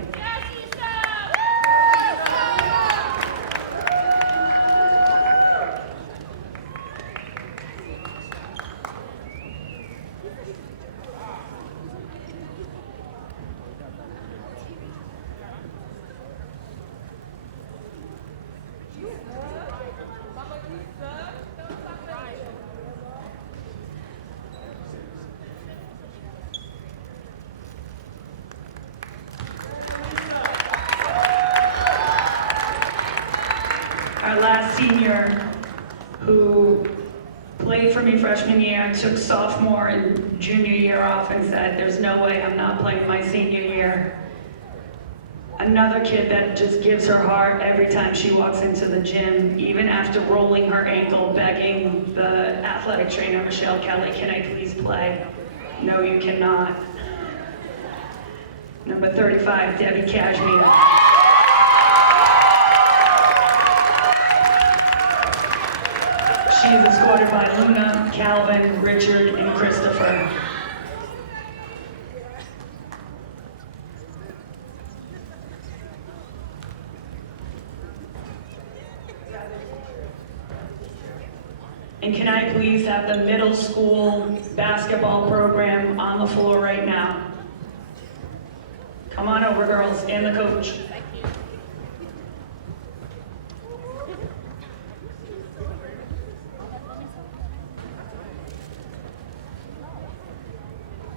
Our last senior, who played for me freshman year, took sophomore and junior year off and said, "There's no way I'm not playing my senior year." Another kid that just gives her heart every time she walks into the gym, even after rolling her ankle, begging the athletic trainer, Michelle Kelly, "Can I please play?" "No, you cannot." Number 35, Debbie Cashmere. She is escorted by Luna, Calvin, Richard, and Christopher. And can I please have the middle school basketball program on the floor right now? Come on over, girls, and the coach.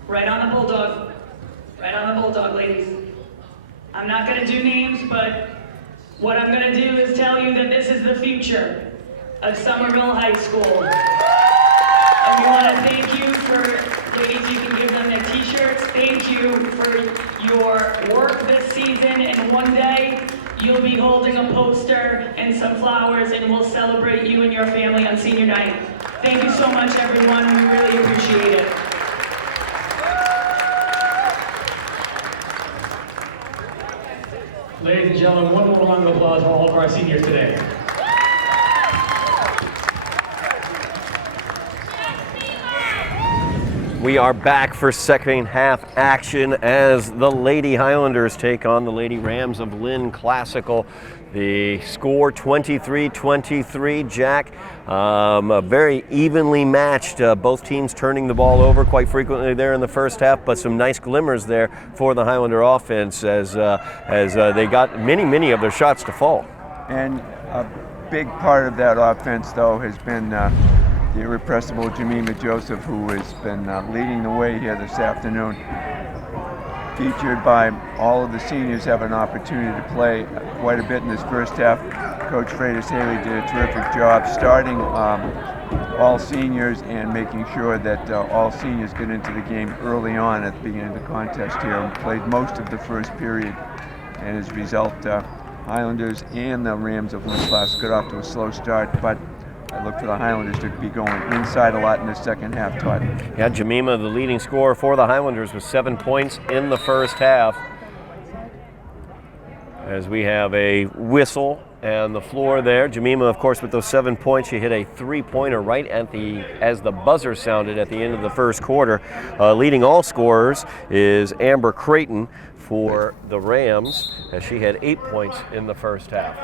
Right on the bulldog. Right on the bulldog, ladies. I'm not gonna do names, but what I'm gonna do is tell you that this is the future of Somerville High School. And we wanna thank you for Ladies, you can give them their t-shirts. Thank you for your work this season, and one day you'll be holding a poster and some flowers, and we'll celebrate you and your family on senior night. Thank you so much, everyone. We really appreciate it. Ladies and gentlemen, one more round of applause for all of our seniors today. We are back for second half action as the Lady Highlanders take on the Lady Rams of Lynn Classical. The score 23-23, Jack. Very evenly matched. Both teams turning the ball over quite frequently there in the first half, but some nice glimmers there for the Highlander offense as they got many of their shots to fall. And a big part of that offense, though, has been the irrepressible Jemima Joseph, who has been leading the way here this afternoon. Featured by all of the seniors, have an opportunity to play quite a bit in this first half. Coach Freitas Haley did a terrific job starting all seniors and making sure that all seniors get into the game early on at the beginning of the contest here, and played most of the first period. And as a result, Highlanders and the Rams of Lynn Class got off to a slow start, but I look for the Highlanders to be going inside a lot in the second half, Todd. Yeah, Jemima, the leading scorer for the Highlanders, with 7 points in the first half. As we have a whistle and the floor there. Jemima, of course, with those 7 points, she hit a three-pointer right as the buzzer sounded at the end of the first quarter. Leading all scorers is Amber Creighton for the Rams, as she had 8 points in the first half.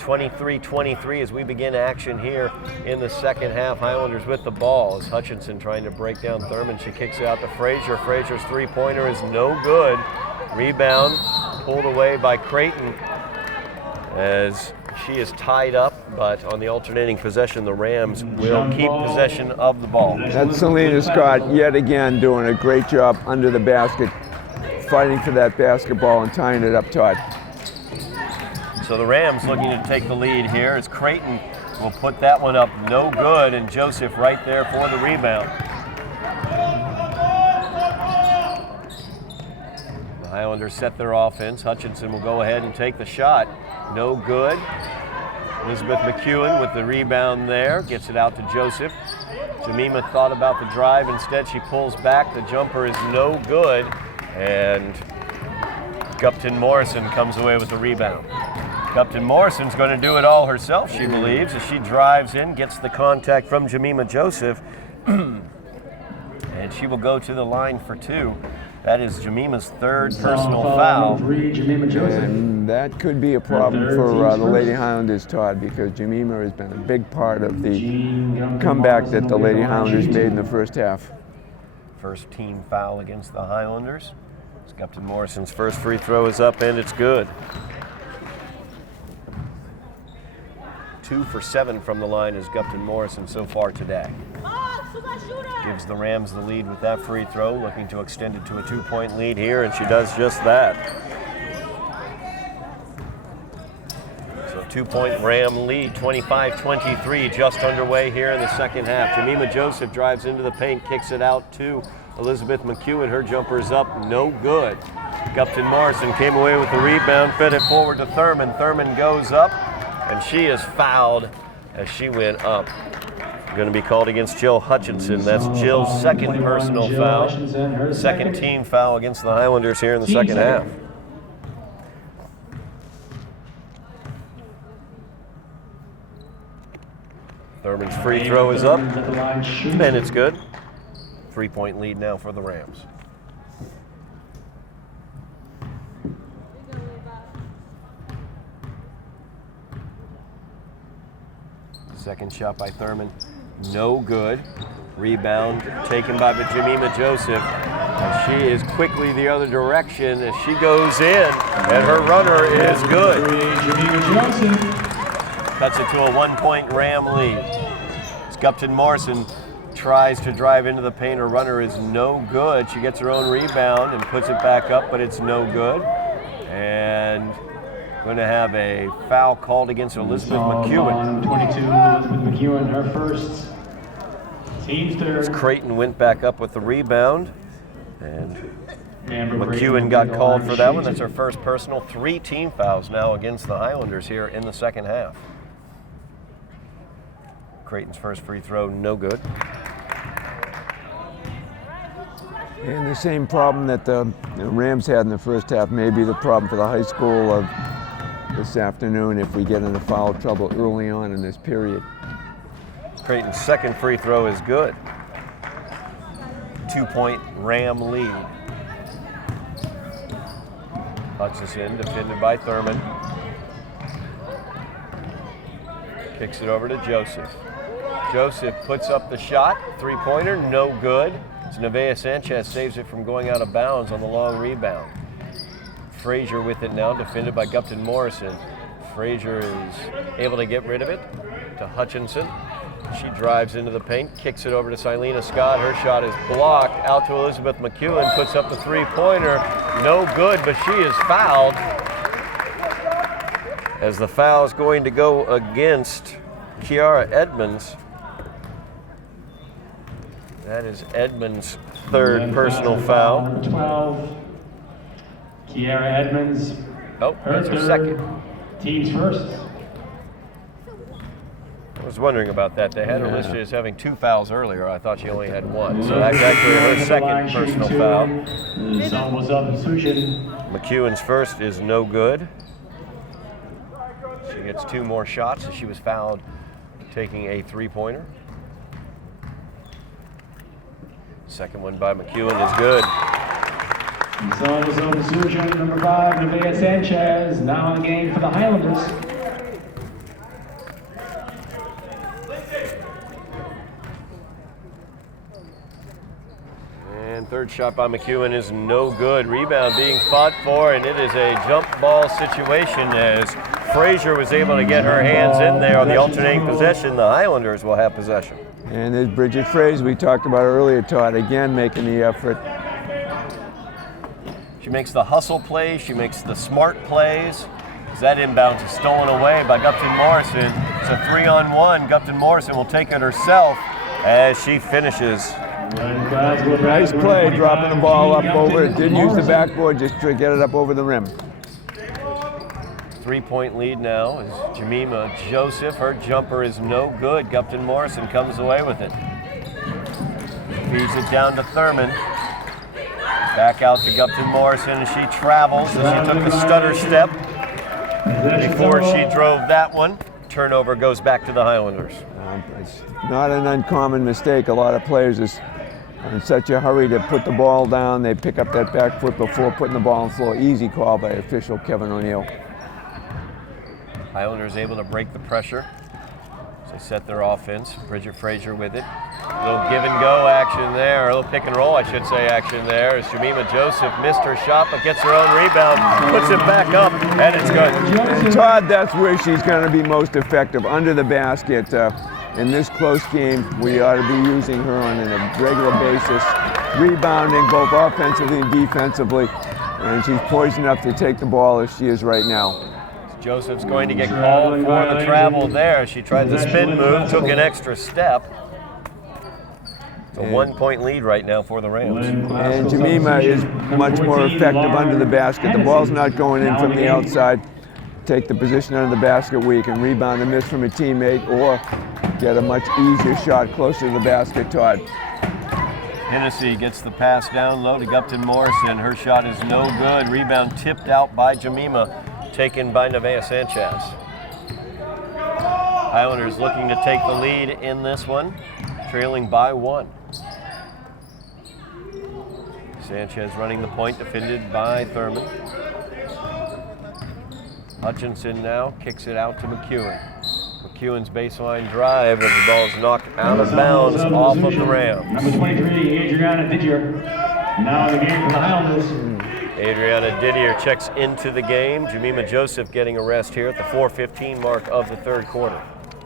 23-23 as we begin action here in the second half. Highlanders with the ball as Hutchinson trying to break down Thurman. She kicks it out to Frazier. Frazier's three-pointer is no good. Rebound pulled away by Creighton as she is tied up, but on the alternating possession, the Rams will keep possession of the ball. That's Selena Scott yet again doing a great job under the basket, fighting for that basketball and tying it up, Todd. So the Rams looking to take the lead here as Creighton will put that one up no good, and Joseph right there for the rebound. The Highlanders set their offense. Hutchinson will go ahead and take the shot. No good. Elizabeth McEwen with the rebound there, gets it out to Joseph. Jemima thought about the drive. Instead, she pulls back. The jumper is no good, and Gupton Morrison comes away with the rebound. Gupton Morrison's going to do it all herself, she believes, as she drives in, gets the contact from Jemima Joseph, and she will go to the line for two. That is Jemima's third personal foul. And that could be a problem for the Lady Highlanders, Todd, because Jemima has been a big part of the comeback that the Lady Highlanders made in the first half. First team foul against the Highlanders. Gupton Morrison's first free throw is up, and it's good. 2 for 7 from the line is Gupton Morrison so far today. Gives the Rams the lead with that free throw, looking to extend it to a 2-point lead here, and she does just that. So 2-point Ram lead, 25-23, just underway here in the second half. Jemima Joseph drives into the paint, kicks it out to Elizabeth McEwen. Her jumper's up, no good. Gupton Morrison came away with the rebound, fed it forward to Thurman. Thurman goes up, and she is fouled as she went up. Going to be called against Jill Hutchinson. That's Jill's second personal foul. Second team foul against the Highlanders here in the second half. Thurman's free throw is up, and it's good. 3-point lead now for the Rams. Second shot by Thurman, no good. Rebound taken by Jemima Joseph. And she is quickly the other direction as she goes in, and her runner is good. Cuts it to a 1-point Ram lead. As Gupton Morrison tries to drive into the paint, her runner is no good. She gets her own rebound and puts it back up, but it's no good. And going to have a foul called against Elizabeth McEwen. 22, Elizabeth McEwen, her first. Team's third. Creighton went back up with the rebound, and Amber McEwen Brayton got will called line for that shoot. one. That's her first personal. 3 team fouls now against the Highlanders here in the second half. Creighton's first free throw, no good. And the same problem that the Rams had in the first half may be the problem for the high school of this afternoon if we get into foul trouble early on in this period. Creighton's second free throw is good. 2-point Ram lead. Hutchison defended by Thurman. Kicks it over to Joseph. Joseph puts up the shot, 3-pointer, no good. So Nevaeh Sanchez saves it from going out of bounds on the long rebound. Frazier with it now, defended by Gupton Morrison. Frazier is able to get rid of it to Hutchinson. She drives into the paint, kicks it over to Silena Scott. Her shot is blocked. Out to Elizabeth McEwen, puts up the 3-pointer. No good, but she is fouled. As the foul is going to go against Kiara Edmonds. That is Edmonds' third personal foul. Number 12, Kiara Edmonds. Oh, that's her second. Team's first. I was wondering about that. They had her listed as having 2 fouls earlier. I thought she only had 1. So that's actually her second personal foul. McEwen's first is no good. She gets 2 more shots as she was fouled taking a 3-pointer. Second one by McEwen is good. Number 5, Nevaeh Sanchez, now in the game for the Highlanders. And third shot by McEwen is no good. Rebound being fought for, and it is a jump ball situation as Frazier was able to get her hands in there on the alternating possession. The Highlanders will have possession. And there's Bridget Frazier, we talked about earlier, Todd, again making the effort. She makes the hustle plays, she makes the smart plays. That inbound is stolen away by Gupton Morrison. It's a 3-on-1. Gupton Morrison will take it herself as she finishes. Nice play, dropping the ball up over it. Didn't use the backboard, just to get it up over the rim. 3-point lead now is Jemima Joseph. Her jumper is no good. Gupton Morrison comes away with it. Feeds it down to Thurman. Back out to Gupton Morrison, and she travels, and she took the stutter step before she drove that one. Turnover goes back to the Highlanders. It's not an uncommon mistake. A lot of players is in such a hurry to put the ball down. They pick up that back foot before putting the ball on the floor. Easy call by official Kevin O'Neill. Highlanders able to break the pressure. They set their offense. Bridget Frazier with it. A little give and go action there, a little pick and roll, I should say, action there. As Jemima Joseph missed her shot, but gets her own rebound, puts it back up, and it's good. And Todd, that's where she's going to be most effective, under the basket. In this close game, we ought to be using her on a regular basis, rebounding both offensively and defensively, and she's poised enough to take the ball as she is right now. Joseph's going to get called for the travel there. She tried the spin move, took an extra step. It's a 1-point lead right now for the Rams. And Jemima is much more effective under the basket. The ball's not going in from the outside. Take the position under the basket where you can rebound and miss from a teammate or get a much easier shot closer to the basket, Todd. Hennessy gets the pass down low to Gupton Morrison. Her shot is no good. Rebound tipped out by Jemima, taken by Nevaeh Sanchez. Highlanders looking to take the lead in this one, trailing by 1. Sanchez running the point, defended by Thurman. Hutchinson now kicks it out to McEwen. McEwen's baseline drive, and the ball is knocked out of bounds off of the Rams. Number 23, Adriana Didier, now in the game for the Highlanders. Adriana Didier checks into the game. Jemima Joseph getting a rest here at the 4:15 mark of the third quarter.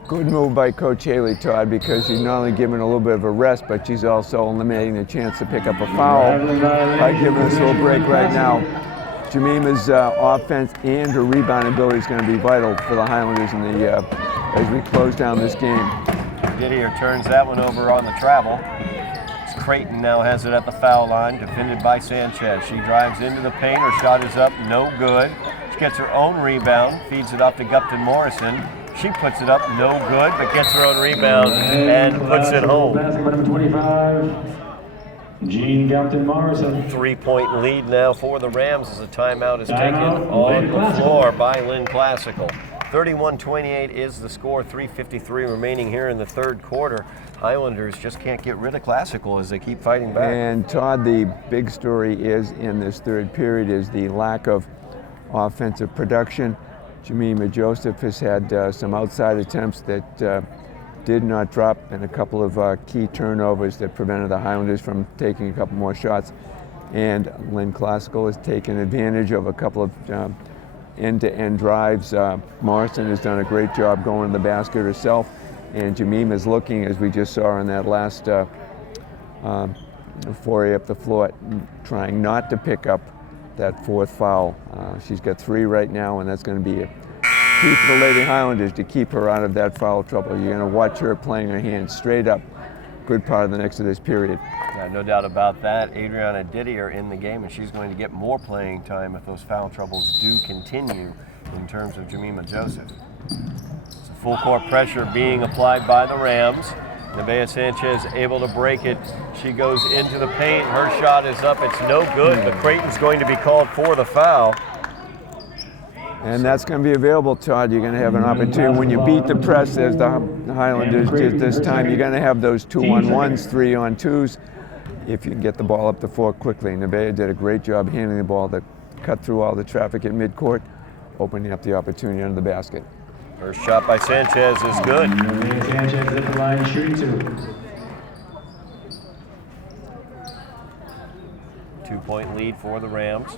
Good move by Coach Haley, Todd, because she's not only giving a little bit of a rest, but she's also eliminating the chance to pick up a foul by giving us a little break right now. Jemima's offense and her rebound ability is going to be vital for the Highlanders in the as we close down this game. Didier turns that one over on the travel. Creighton now has it at the foul line, defended by Sanchez. She drives into the paint. Her shot is up, no good. She gets her own rebound, feeds it off to Gupton Morrison. She puts it up, no good, but gets her own rebound and puts it home. Basketball number 25, Jean Gupton Morrison. 3-point lead now for the Rams as a timeout is taken Timeout, on Lynn the Classical. floor by Lynn Classical. 31-28 is the score, 3:53 remaining here in the third quarter. Highlanders just can't get rid of Classical as they keep fighting back. And Todd, the big story is in this third period is the lack of offensive production. Jemima Joseph has had some outside attempts that did not drop, and a couple of key turnovers that prevented the Highlanders from taking a couple more shots. And Lynn Classical has taken advantage of a couple of end-to-end drives. Morrison has done a great job going to the basket herself, and Jemima's looking, as we just saw in that last foray up the floor, trying not to pick up that fourth foul. She's got 3 right now, and that's going to be a key for the Lady Highlanders to keep her out of that foul trouble. You're going to watch her playing her hands straight up good part of the next of this period. Yeah, no doubt about that. Adriana Didier in the game, and she's going to get more playing time if those foul troubles do continue in terms of Jemima Joseph. So full court pressure being applied by the Rams. Nevaeh Sanchez able to break it. She goes into the paint. Her shot is up. It's no good, but Creighton's going to be called for the foul. And that's going to be available, Todd. You're going to have an opportunity. When you beat the press, as the Highlanders did this time, you're going to have those 2-on-1s, 3-on-2s, if you can get the ball up the floor quickly. Nevaeh did a great job handling the ball to cut through all the traffic at midcourt, opening up the opportunity under the basket. First shot by Sanchez is good. Nevaeh Sanchez at the line, shooting 2. 2-point lead for the Rams.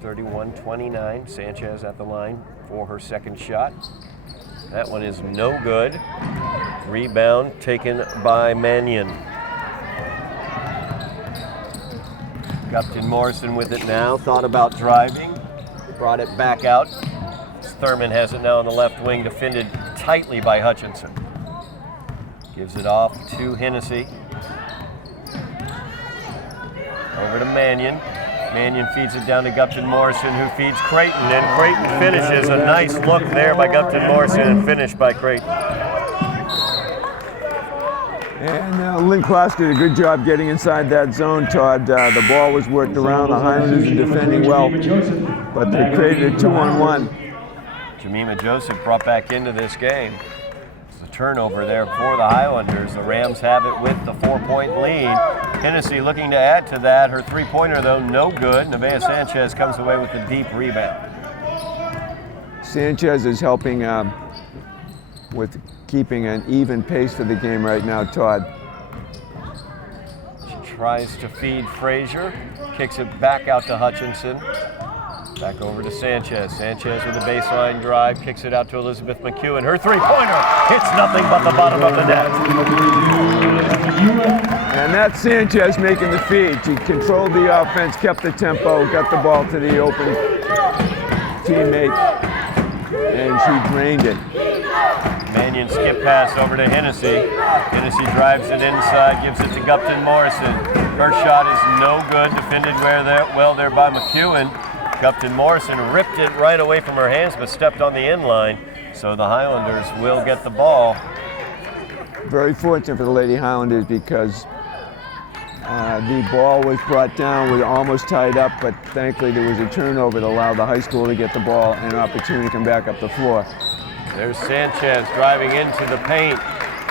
31-29. Sanchez at the line for her second shot. That one is no good. Rebound taken by Mannion. Gupton Morrison with it now. Thought about driving. Brought it back out. Thurman has it now on the left wing, defended tightly by Hutchinson. Gives it off to Hennessy. Over to Mannion. Mannion feeds it down to Gupton Morrison, who feeds Creighton, and Creighton finishes. A nice look there by Gupton Morrison and finished by Creighton. And Lynn Klosk did a good job getting inside that zone, Todd. The ball was worked around. The Highlanders are defending well, but they created a 2-on-1. Jemima Joseph brought back into this game. Turnover there for the Highlanders. The Rams have it with the 4-point lead. Hennessy looking to add to that. Her 3-pointer, though, no good. Nevaeh Sanchez comes away with the deep rebound. Sanchez is helping with keeping an even pace for the game right now, Todd. She tries to feed Frazier. Kicks it back out to Hutchinson. Back over to Sanchez. Sanchez with a baseline drive, kicks it out to Elizabeth McEwen. Her 3-pointer hits nothing but the bottom of the net. And that's Sanchez making the feed. She controlled the offense, kept the tempo, got the ball to the open teammate, and she drained it. Mannion skip pass over to Hennessy. Hennessy drives it inside, gives it to Gupton Morrison. Her shot is no good, defended well there by McEwen. Gupton Morrison ripped it right away from her hands, but stepped on the end line. So the Highlanders will get the ball. Very fortunate for the Lady Highlanders because the ball was brought down, was almost tied up, but thankfully there was a turnover that allowed the high school to get the ball and an opportunity to come back up the floor. There's Sanchez driving into the paint,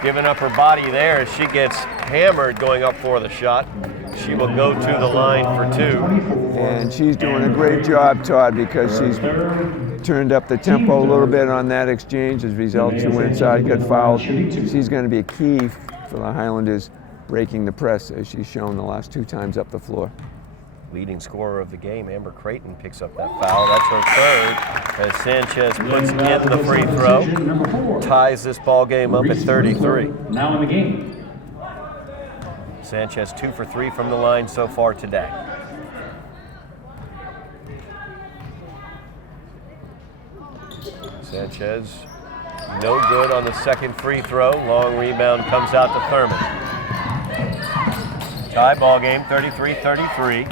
giving up her body there as she gets hammered going up for the shot. She will go to the line for 2. And she's doing a great job, Todd, because she's turned up the tempo a little bit on that exchange. As a result, she went inside, got fouled. She's going to be a key for the Highlanders breaking the press, as she's shown the last 2 times up the floor. Leading scorer of the game, Amber Creighton, picks up that foul. That's her 3rd, as Sanchez puts in the free throw. Ties this ball game up at 33. Now in the game. Sanchez 2 for 3 from the line so far today. Sanchez No good on the second free throw. Long rebound comes out to Thurman. Tie ball game, 33-33.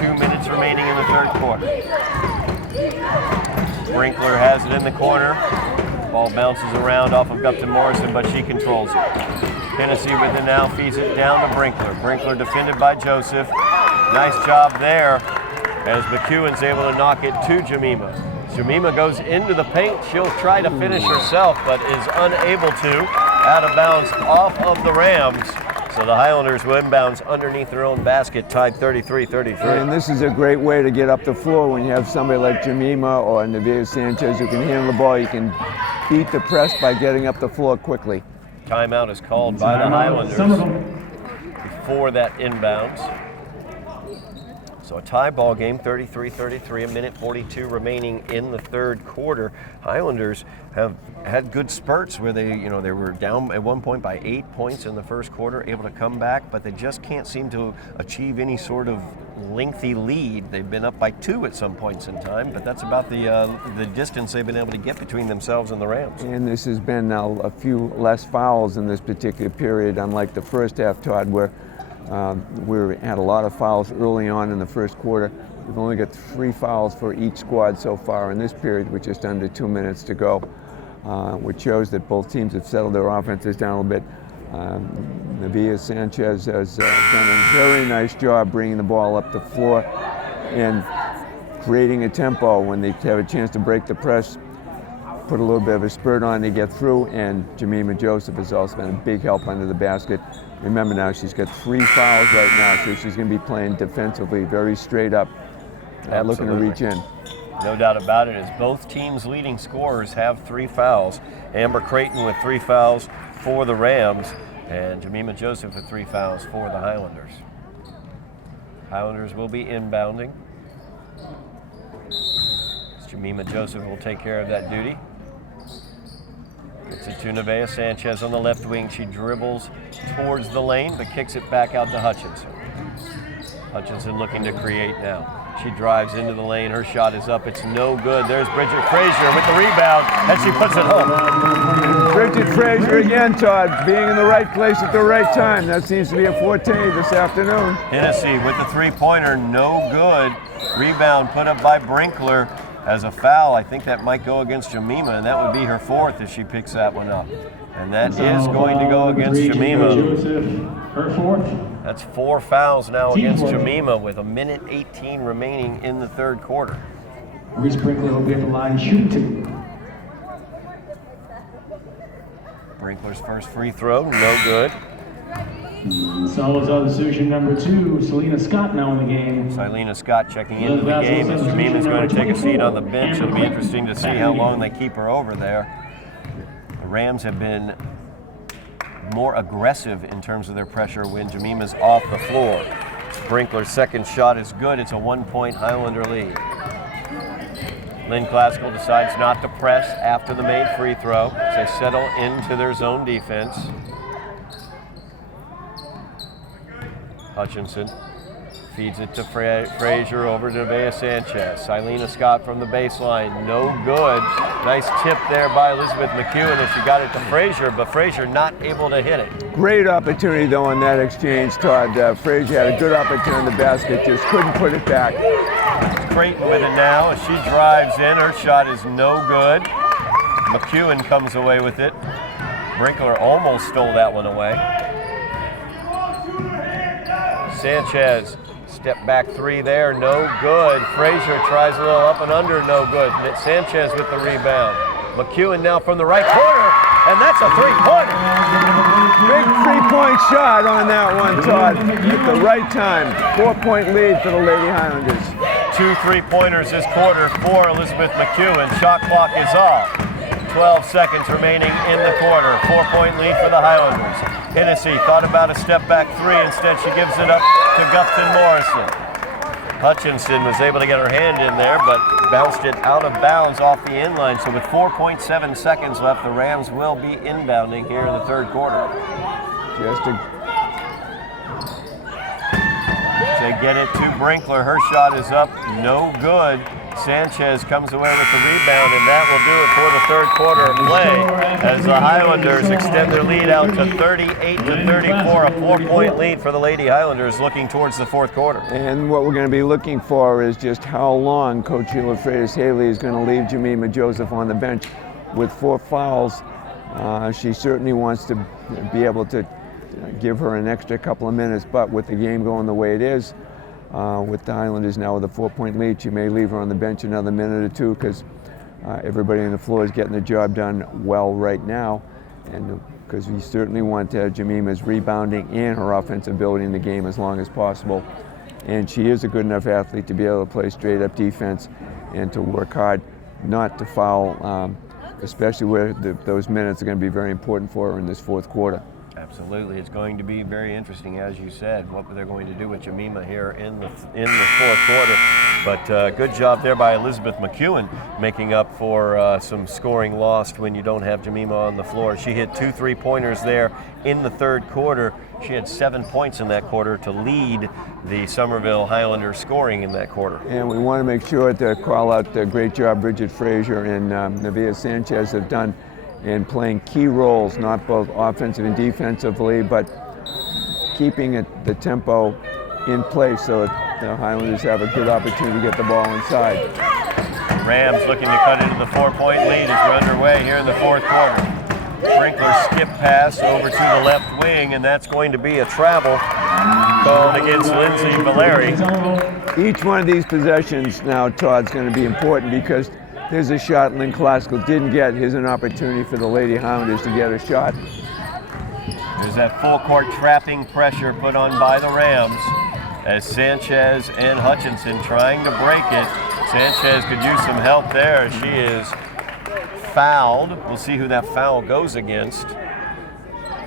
2 minutes remaining in the third quarter. Sprinkler has it in the corner. Ball bounces around off of Gupton Morrison, but she controls it. Hennessy with it now, feeds it down to Brinkler. Brinkler defended by Joseph. Nice job there as McEwen's able to knock it to Jemima. Jemima goes into the paint. She'll try to finish herself, but is unable to. Out of bounds off of the Rams. So the Highlanders will inbounds underneath their own basket, tied 33-33. And this is a great way to get up the floor when you have somebody like Jemima or Nevaeh Sanchez who can handle the ball. You can beat the press by getting up the floor quickly. Timeout is called by the Highlanders before that inbounds. So a tie ball game, 33-33, a minute 42 remaining in the third quarter. Highlanders have had good spurts where they were down at one point by 8 points in the first quarter, able to come back, but they just can't seem to achieve any sort of lengthy lead. They've been up by 2 at some points in time, but that's about the distance they've been able to get between themselves and the Rams. And this has been a few less fouls in this particular period, unlike the first half, Todd, where we had a lot of fouls early on in the first quarter. We've only got 3 fouls for each squad so far in this period with just under 2 minutes to go, which shows that both teams have settled their offenses down a little bit. Nevaeh Sanchez has done a very nice job bringing the ball up the floor and creating a tempo when they have a chance to break the press, put a little bit of a spurt on to get through, and Jemima Joseph has also been a big help under the basket. Remember now, she's got 3 fouls right now, so she's going to be playing defensively very straight up, looking to reach in. No doubt about it, as both teams' leading scorers have 3 fouls. Amber Creighton with 3 fouls for the Rams, and Jemima Joseph with 3 fouls for the Highlanders. Highlanders will be inbounding. Jemima Joseph will take care of that duty. Gets it to Nevaeh Sanchez on the left wing. She dribbles towards the lane, but kicks it back out to Hutchinson. Hutchinson looking to create now. She drives into the lane. Her shot is up. It's no good. There's Bridget Frazier with the rebound, and she puts it home. Bridget Frazier again, Todd, being in the right place at the right time. That seems to be a forte this afternoon. Hennessy with the three-pointer, no good. Rebound put up by Brinkler. As a foul, I think that might go against Jemima, and that would be her 4th if she picks that one up. And that is going to go against Jemima. Her 4th. That's 4 fouls now against Jemima with a minute 18 remaining in the third quarter. Reese Brinkler will be at the line shooting 2. Brinkler's first free throw, no good. Salazar substitution number 2, Selena Scott now in the game. Selena Scott checking into the game as Jemima's going to take a seat on the bench. It'll be interesting to see how long they keep her over there. The Rams have been more aggressive in terms of their pressure when Jemima's off the floor. Brinkler's second shot is good. It's a 1-point Highlander lead. Lynn Classical decides not to press after the made free throw as they settle into their zone defense. Hutchinson feeds it to Frazier over to Nevaeh Sanchez. Selena Scott from the baseline, no good. Nice tip there by Elizabeth McEwen as she got it to Frazier, but Frazier not able to hit it. Great opportunity though on that exchange, Todd. Frazier had a good opportunity on the basket, just couldn't put it back. Creighton with it now as she drives in. Her shot is no good. McEwen comes away with it. Brinkler almost stole that one away. Sanchez, step back 3 there, no good. Frazier tries a little up and under, no good. Sanchez with the rebound. McEwen now from the right corner, and that's a 3-pointer. Big 3-point shot on that one, Todd, at the right time. 4-point lead for the Lady Highlanders. 2 3-pointers this quarter for Elizabeth McEwen. Shot clock is off. 12 seconds remaining in the quarter. 4-point lead for the Highlanders. Hennessy thought about a step back 3. Instead, she gives it up to Gupton Morrison. Hutchinson was able to get her hand in there, but bounced it out of bounds off the inline. So with 4.7 seconds left, the Rams will be inbounding here in the third quarter. They get it to Brinkler. Her shot is up, no good. Sanchez comes away with the rebound, and that will do it for the third quarter of play as the Highlanders extend their lead out to 38-34, a 4-point lead for the Lady Highlanders looking towards the fourth quarter. And what we're going to be looking for is just how long Coach Sheila Freitas-Haley is going to leave Jemima Joseph on the bench with 4 fouls. She certainly wants to be able to give her an extra couple of minutes, but with the game going the way it is, with the Highlanders now with a 4-point lead, she may leave her on the bench another minute or two because everybody on the floor is getting the job done well right now, and because we certainly want Jemima's rebounding and her offensive ability in the game as long as possible. And she is a good enough athlete to be able to play straight up defense and to work hard not to foul, especially where those minutes are going to be very important for her in this fourth quarter. Absolutely. It's going to be very interesting, as you said, what they're going to do with Jemima here in the fourth quarter. But good job there by Elizabeth McEwen, making up for some scoring lost when you don't have Jemima on the floor. She hit 2 3-pointers there in the third quarter. She had 7 points in that quarter to lead the Somerville Highlanders scoring in that quarter. And we want to make sure to call out the great job Bridget Frazier and Nevaeh Sanchez have done in playing key roles, not both offensive and defensively, but keeping the tempo in place so that the Highlanders have a good opportunity to get the ball inside. Rams looking to cut into the 4-point lead as we're underway here in the fourth quarter. Sprinkler skip pass over to the left wing, and that's going to be a travel called against Lindsay Valeri. Each one of these possessions now, Todd's going to be important because there's a shot Lynn Classical didn't get. Here's an opportunity for the Lady Highlanders to get a shot. There's that full court trapping pressure put on by the Rams as Sanchez and Hutchinson trying to break it. Sanchez could use some help there. She is fouled. We'll see who that foul goes against.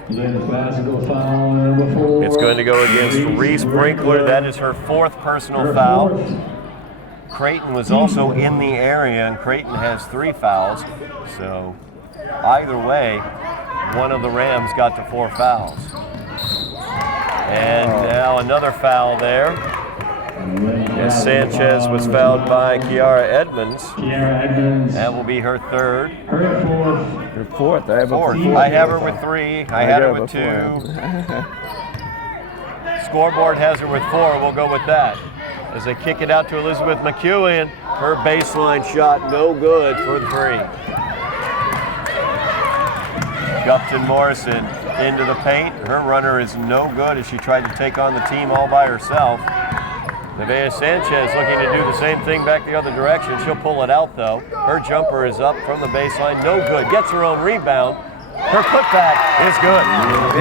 Lynn Classical foul number 4. It's going to go against Reese Sprinkler. That is her 4th personal foul. Creighton was also in the area, and Creighton has 3 fouls. So either way, one of the Rams got to 4 fouls. And now another foul there. As Sanchez was fouled by Kiara Edmonds. That will be her 3rd. Her 4th. I have a 4th. I have her with 3. I had her with 2. Scoreboard has her with 4. We'll go with that. As they kick it out to Elizabeth McEwen, her baseline shot no good for the 3. Gupton Morrison into the paint. Her runner is no good as she tried to take on the team all by herself. Nevaeh Sanchez looking to do the same thing back the other direction. She'll pull it out though. Her jumper is up from the baseline, no good. Gets her own rebound. Her putback is good.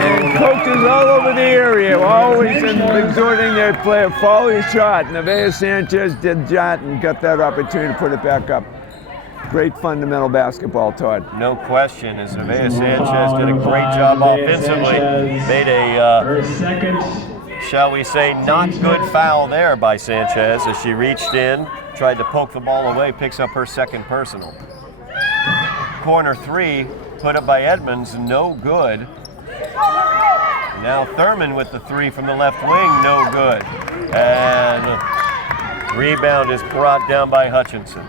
And coaches all over the area, always exhorting their player, follow your shot. Nevaeh Sanchez did that and got that opportunity to put it back up. Great fundamental basketball, Todd. No question, as Nevaeh Sanchez did a great job offensively. Made a, her second, shall we say, not good foul there by Sanchez as she reached in, tried to poke the ball away, picks up her 2nd personal. Corner 3. Put up by Edmonds, no good. Now Thurman with the 3 from the left wing, no good. And rebound is brought down by Hutchinson.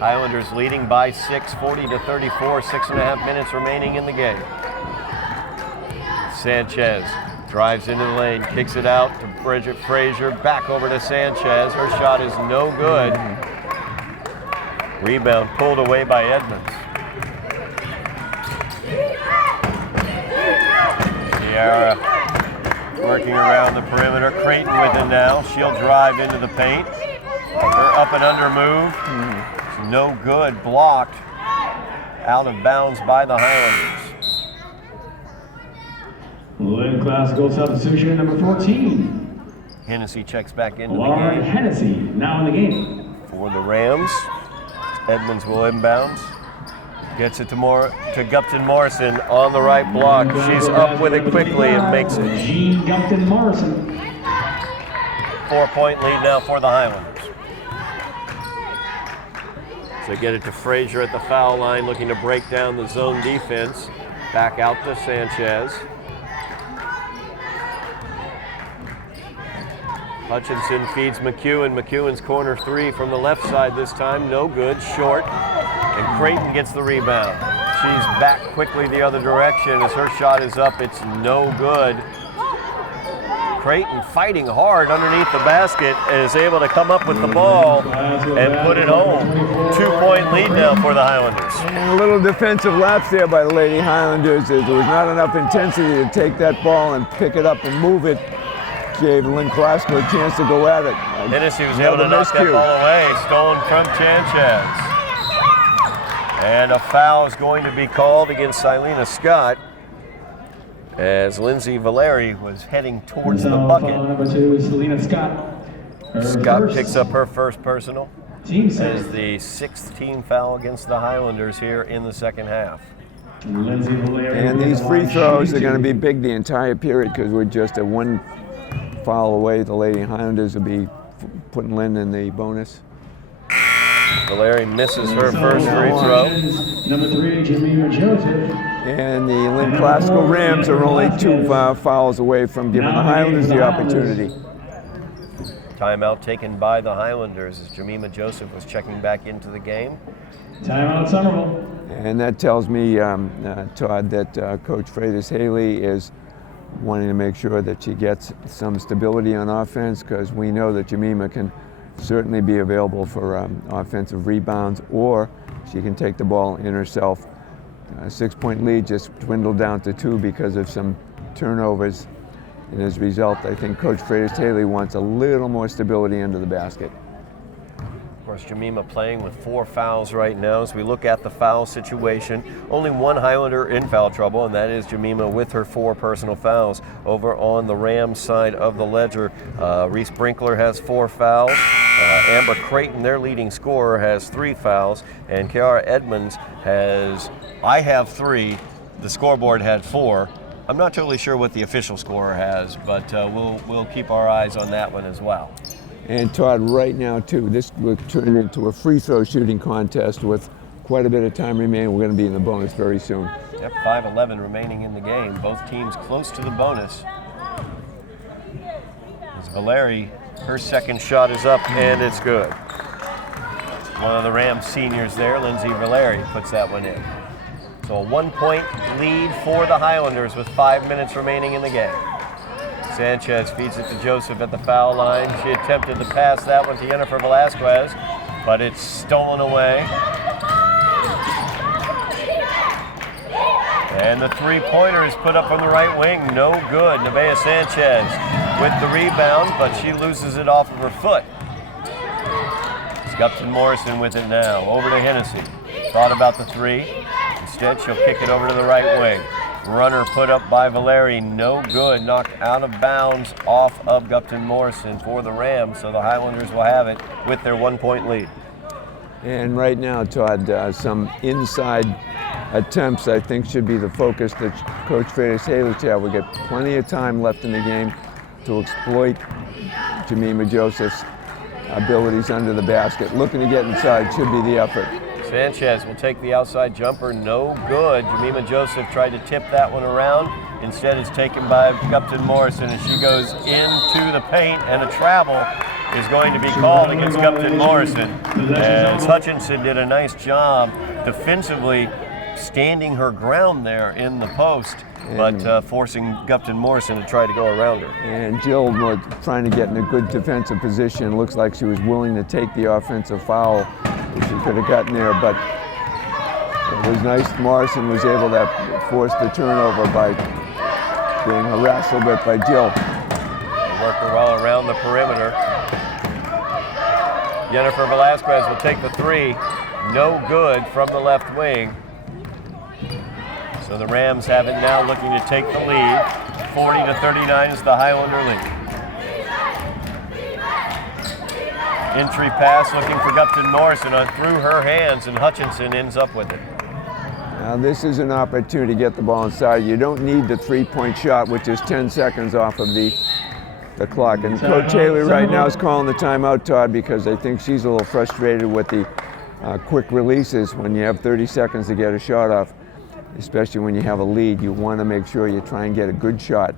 Highlanders leading by 6, 40-34, 6.5 minutes remaining in the game. Sanchez drives into the lane, kicks it out to Bridget Frazier, back over to Sanchez. Her shot is no good. Rebound pulled away by Edmonds. Kiara working around the perimeter. Creighton with it now. She'll drive into the paint. Her up and under move. No good. Blocked. Out of bounds by the Highlanders. Lynn Classical substitution number 14. Hennessy checks back into Lauren the game. Hennessy now in the game. For the Rams. Edmonds will inbounds. Gets it to Gupton Morrison on the right block. She's up with it quickly and makes it. Jean Gupton Morrison. 4-point lead now for the Highlanders. So get it to Frazier at the foul line, looking to break down the zone defense. Back out to Sanchez. Hutchinson feeds McEwen. McEwen's corner three from the left side this time. No good, short. And Creighton gets the rebound. She's back quickly the other direction as her shot is up. It's no good. Creighton fighting hard underneath the basket is able to come up with the ball and put it home. 2-point lead now for the Highlanders. And a little defensive lapse there by the Lady Highlanders. There was not enough intensity to take that ball and pick it up and move it. Gave Lynn Classical a chance to go at it. Hennessy was able to knock that ball away. Stolen from Sanchez. And a foul is going to be called against Silena Scott as Lindsay Valeri was heading towards the bucket. Number 2 is Selena Scott. Scott picks up her first personal. Team As the 6th team foul against the Highlanders here in the second half. Lindsay Valeri. And these free throws are going to be big the entire period because we're just a one foul away. The Lady Highlanders will be putting Lynn in the bonus. Valeri misses her first free throw. Number 3, Jemima Joseph. And the Lynn Classical Rams are only 2 fouls away from giving the Highlanders the opportunity. Timeout taken by the Highlanders as Jemima Joseph was checking back into the game. Timeout Somerville. And that tells me, Todd, that Coach Freitas Haley is wanting to make sure that she gets some stability on offense because we know that Jemima can certainly be available for offensive rebounds, or she can take the ball in herself. A 6-point lead just dwindled down to 2 because of some turnovers. And as a result, I think Coach Freitas Haley wants a little more stability under the basket. Of course, Jemima playing with 4 fouls right now. As we look at the foul situation, only one Highlander in foul trouble, and that is Jemima with her 4 personal fouls. Over on the Rams side of the ledger, Reese Brinkler has 4 fouls. Amber Creighton, their leading scorer, has 3 fouls, and Kiara Edmonds has, I have 3, the scoreboard had 4. I'm not totally sure what the official scorer has, but we'll keep our eyes on that one as well. And Todd, right now too, this will turn into a free throw shooting contest with quite a bit of time remaining. We're going to be in the bonus very soon. Yep, 5:11 remaining in the game. Both teams close to the bonus. As Valeri, her second shot is up and it's good. One of the Rams seniors there, Lindsay Valeri, puts that one in. So a 1-point lead for the Highlanders with 5 minutes remaining in the game. Sanchez feeds it to Joseph at the foul line. She attempted to pass that one to Jennifer Velasquez, but it's stolen away. And the 3-pointer is put up from the right wing. No good. Nevaeh Sanchez with the rebound, but she loses it off of her foot. It's Gupton Morrison with it now. Over to Hennessy. Thought about the 3. Instead, she'll kick it over to the right wing. Runner put up by Valeri, no good, knocked out of bounds off of Gupton Morrison for the Rams, so the Highlanders will have it with their 1-point lead. And right now, Todd, some inside attempts I think should be the focus that Coach Freitas Haley should have. We get plenty of time left in the game to exploit Jemima Joseph's abilities under the basket. Looking to get inside should be the effort. Sanchez will take the outside jumper, no good. Jemima Joseph tried to tip that one around. Instead, it's taken by Gupton Morrison as she goes into the paint, and a travel is going to be called against Gupton Morrison. As Hutchinson did a nice job defensively standing her ground there in the post, but forcing Gupton Morrison to try to go around her. And Jill was trying to get in a good defensive position. Looks like she was willing to take the offensive foul if she could have gotten there, but it was nice. Morrison was able to force the turnover by being harassed a little bit by Jill. Work her well around the perimeter. Jennifer Velasquez will take the 3. No good from the left wing. So the Rams have it now, looking to take the lead. 40-39 is the Highlander lead. Entry pass looking for Gupton Morrison through her hands, and Hutchinson ends up with it. Now this is an opportunity to get the ball inside. You don't need the 3-point shot, which is 10 seconds off of the clock. And Coach Haley right now is calling the timeout, Todd, because I think she's a little frustrated with the quick releases when you have 30 seconds to get a shot off, especially when you have a lead. You want to make sure you try and get a good shot.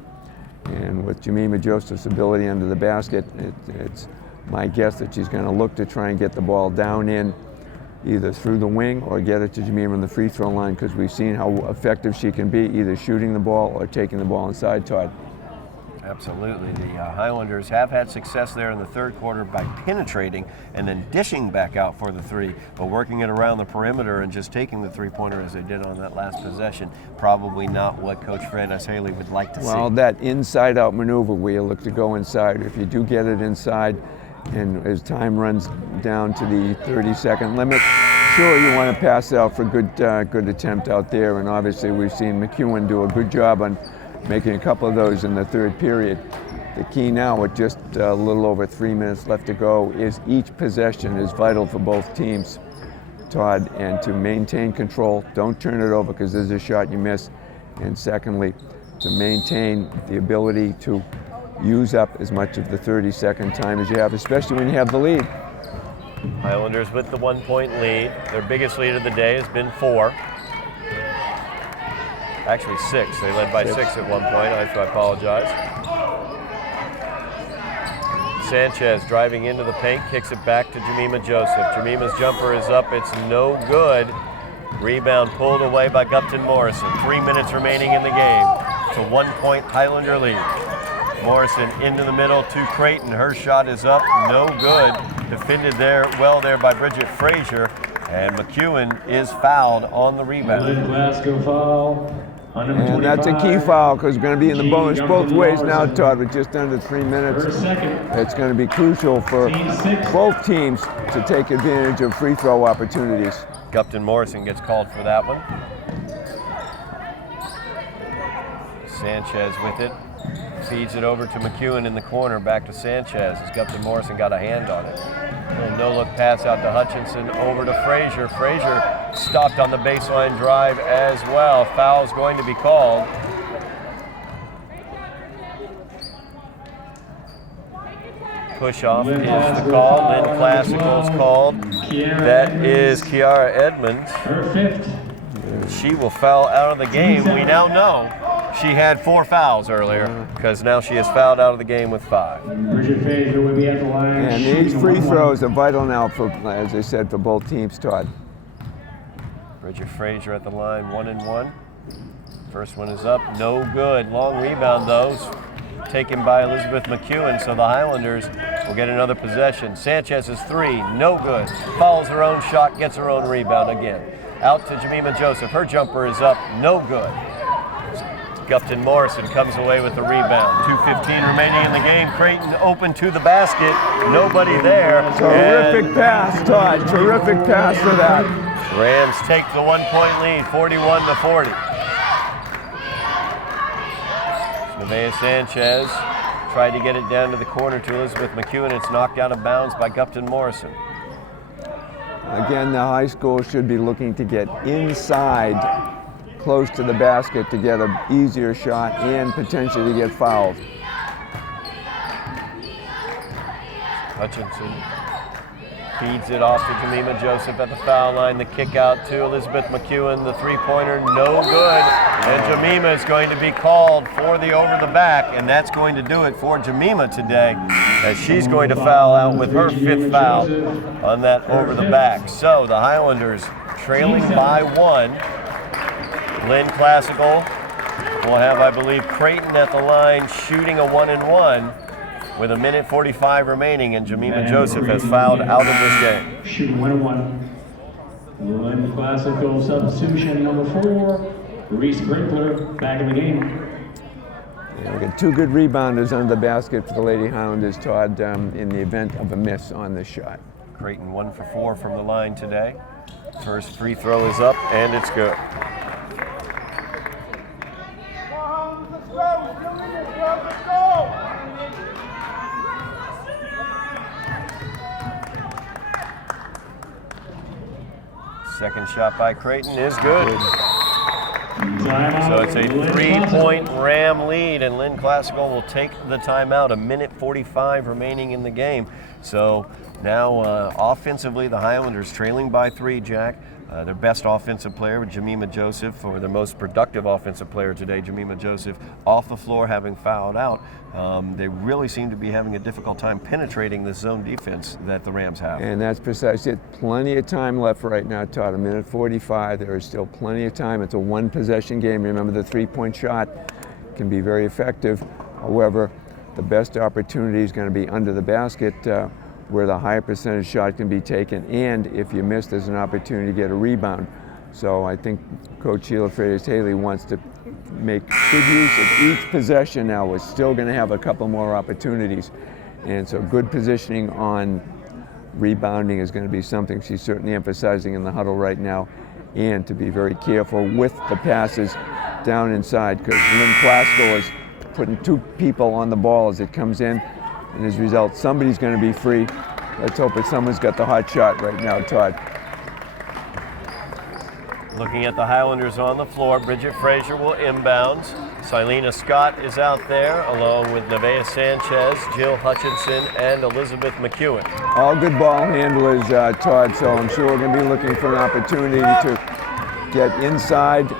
And with Jemima Joseph's ability under the basket, it's my guess that she's going to look to try and get the ball down in either through the wing or get it to Jemima on the free throw line, because we've seen how effective she can be either shooting the ball or taking the ball inside, Todd. Absolutely. The Highlanders have had success there in the third quarter by penetrating and then dishing back out for the three, but working it around the perimeter and just taking the three-pointer as they did on that last possession. Probably not what Coach Fred S. Haley would like to see. Well, that inside-out maneuver where you look to go inside, if you do get it inside and as time runs down to the 30-second limit, sure, you want to pass it out for a good attempt out there, and obviously we've seen McEwen do a good job on making a couple of those in the third period. The key now, with just a little over 3 minutes left to go, is each possession is vital for both teams, Todd, and to maintain control. Don't turn it over because there's a shot you miss. And secondly, to maintain the ability to use up as much of the 30-second time as you have, especially when you have the lead. Highlanders with the 1-point lead. Their biggest lead of the day has been 4. Actually 6. They led by 6 at one point. I apologize. Sanchez driving into the paint, kicks it back to Jemima Joseph. Jemima's jumper is up. It's no good. Rebound pulled away by Gupton Morrison. 3 minutes remaining in the game. It's a 1-point Highlander lead. Morrison into the middle to Creighton. Her shot is up. No good. Defended well there by Bridget Frazier. And McEwen is fouled on the rebound. Lynn Glasgow foul. And that's a key foul because it's going to be in the bonus both ways now, Todd, with just under 3 minutes. It's going to be crucial for both teams to take advantage of free throw opportunities. Gupton Morrison gets called for that one. Sanchez with it. Feeds it over to McEwen in the corner, back to Sanchez as Gupton Morrison got a hand on it. A no-look pass out to Hutchinson, over to Frazier. Frazier stopped on the baseline drive as well. Foul's going to be called. Push-off is the call. Lynn Classical's called. That is Kiara Edmonds. Her 5th. She will foul out of the game. We now know she had 4 fouls earlier because now she is fouled out of the game with 5. Bridget Frazier will be at the line. And these free throws are vital now for, as I said, for both teams, Todd. Bridget Frazier at the line, 1-1. First one is up, no good. Long rebound though, taken by Elizabeth McEwen, so the Highlanders will get another possession. Sanchez's 3, no good. Follows her own shot, gets her own rebound again. Out to Jemima Joseph, her jumper is up, no good. Gupton Morrison comes away with the rebound. 2:15 remaining in the game. Creighton open to the basket. Nobody there. Terrific pass, Todd. Terrific pass for that. Rams take the 1-point lead, 41-40. Nevaeh Sanchez tried to get it down to the corner to Elizabeth McEwen. It's knocked out of bounds by Gupton Morrison. Again, the high school should be looking to get inside close to the basket to get an easier shot and potentially to get fouled. Hutchinson feeds it off to Jemima Joseph at the foul line. The kick out to Elizabeth McEwen. The three-pointer, no good. And Jemima is going to be called for the over the back, and that's going to do it for Jemima today, as she's going to foul out with her 5th foul on that over the back. So the Highlanders trailing by 1. Lynn Classical will have, I believe, Creighton at the line shooting a 1-1 with 1:45 remaining, and Jemima Joseph has fouled out of this game. Shooting 1-1. Lynn Classical substitution number 4, Reese Brinkler, back in the game. Yeah, we got 2 good rebounders under the basket for the Lady Highlanders, Todd, in the event of a miss on this shot. Creighton 1 for 4 from the line today. First free throw is up, and it's good. Second shot by Creighton is good. So it's a 3-point Ram lead, and Lynn Classical will take the timeout. 1:45 remaining in the game. So Now, offensively, the Highlanders trailing by 3, Jack. Their best offensive player, Jemima Joseph, or their most productive offensive player today, Jemima Joseph, off the floor having fouled out. They really seem to be having a difficult time penetrating the zone defense that the Rams have. And that's precisely it. Plenty of time left right now, Todd. A minute 45. There is still plenty of time. It's a one-possession game. Remember, the three-point shot can be very effective. However, the best opportunity is going to be under the basket, where the higher percentage shot can be taken, and if you miss, there's an opportunity to get a rebound. So I think Coach Sheila Freitas-Haley wants to make good use of each possession now. We're still going to have a couple more opportunities, and so good positioning on rebounding is going to be something she's certainly emphasizing in the huddle right now, and to be very careful with the passes down inside, because Lynn Classical is putting 2 people on the ball as it comes in. And as a result, somebody's going to be free. Let's hope that someone's got the hot shot right now, Todd. Looking at the Highlanders on the floor, Bridget Frazier will inbound. Silena Scott is out there, along with Nevaeh Sanchez, Jill Hutchinson, and Elizabeth McEwen. All good ball handlers, Todd, so I'm sure we're going to be looking for an opportunity to get inside.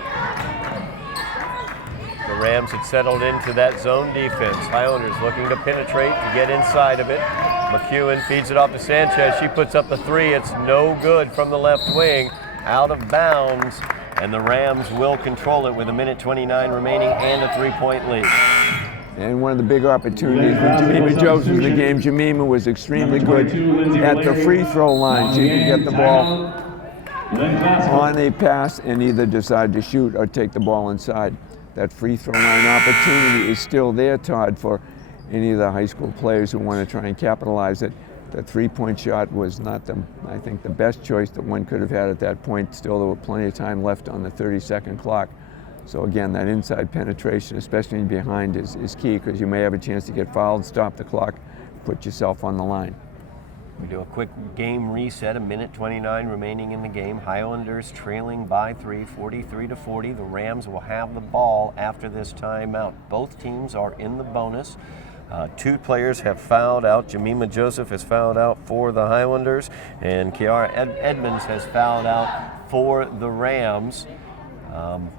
The Rams had settled into that zone defense. Highlanders looking to penetrate, to get inside of it. McEwen feeds it off to Sanchez. She puts up the 3. It's no good from the left wing. Out of bounds, and the Rams will control it with a minute 29 remaining and a 3-point lead. And one of the big opportunities for Jemima Joseph in the game. Jemima was extremely good at the free throw line. She could get the ball on a pass and either decide to shoot or take the ball inside. That free throw line opportunity is still there, Todd, for any of the high school players who want to try and capitalize it. The 3-point shot was not, I think, the best choice that one could have had at that point. Still, there were plenty of time left on the 30-second clock. So again, that inside penetration, especially behind, is key, because you may have a chance to get fouled, stop the clock, put yourself on the line. We do a quick game reset, a minute 29 remaining in the game. Highlanders trailing by 3, 43-40. The Rams will have the ball after this timeout. Both teams are in the bonus. 2 players have fouled out. Jemima Joseph has fouled out for the Highlanders, and Kiara Edmonds has fouled out for the Rams.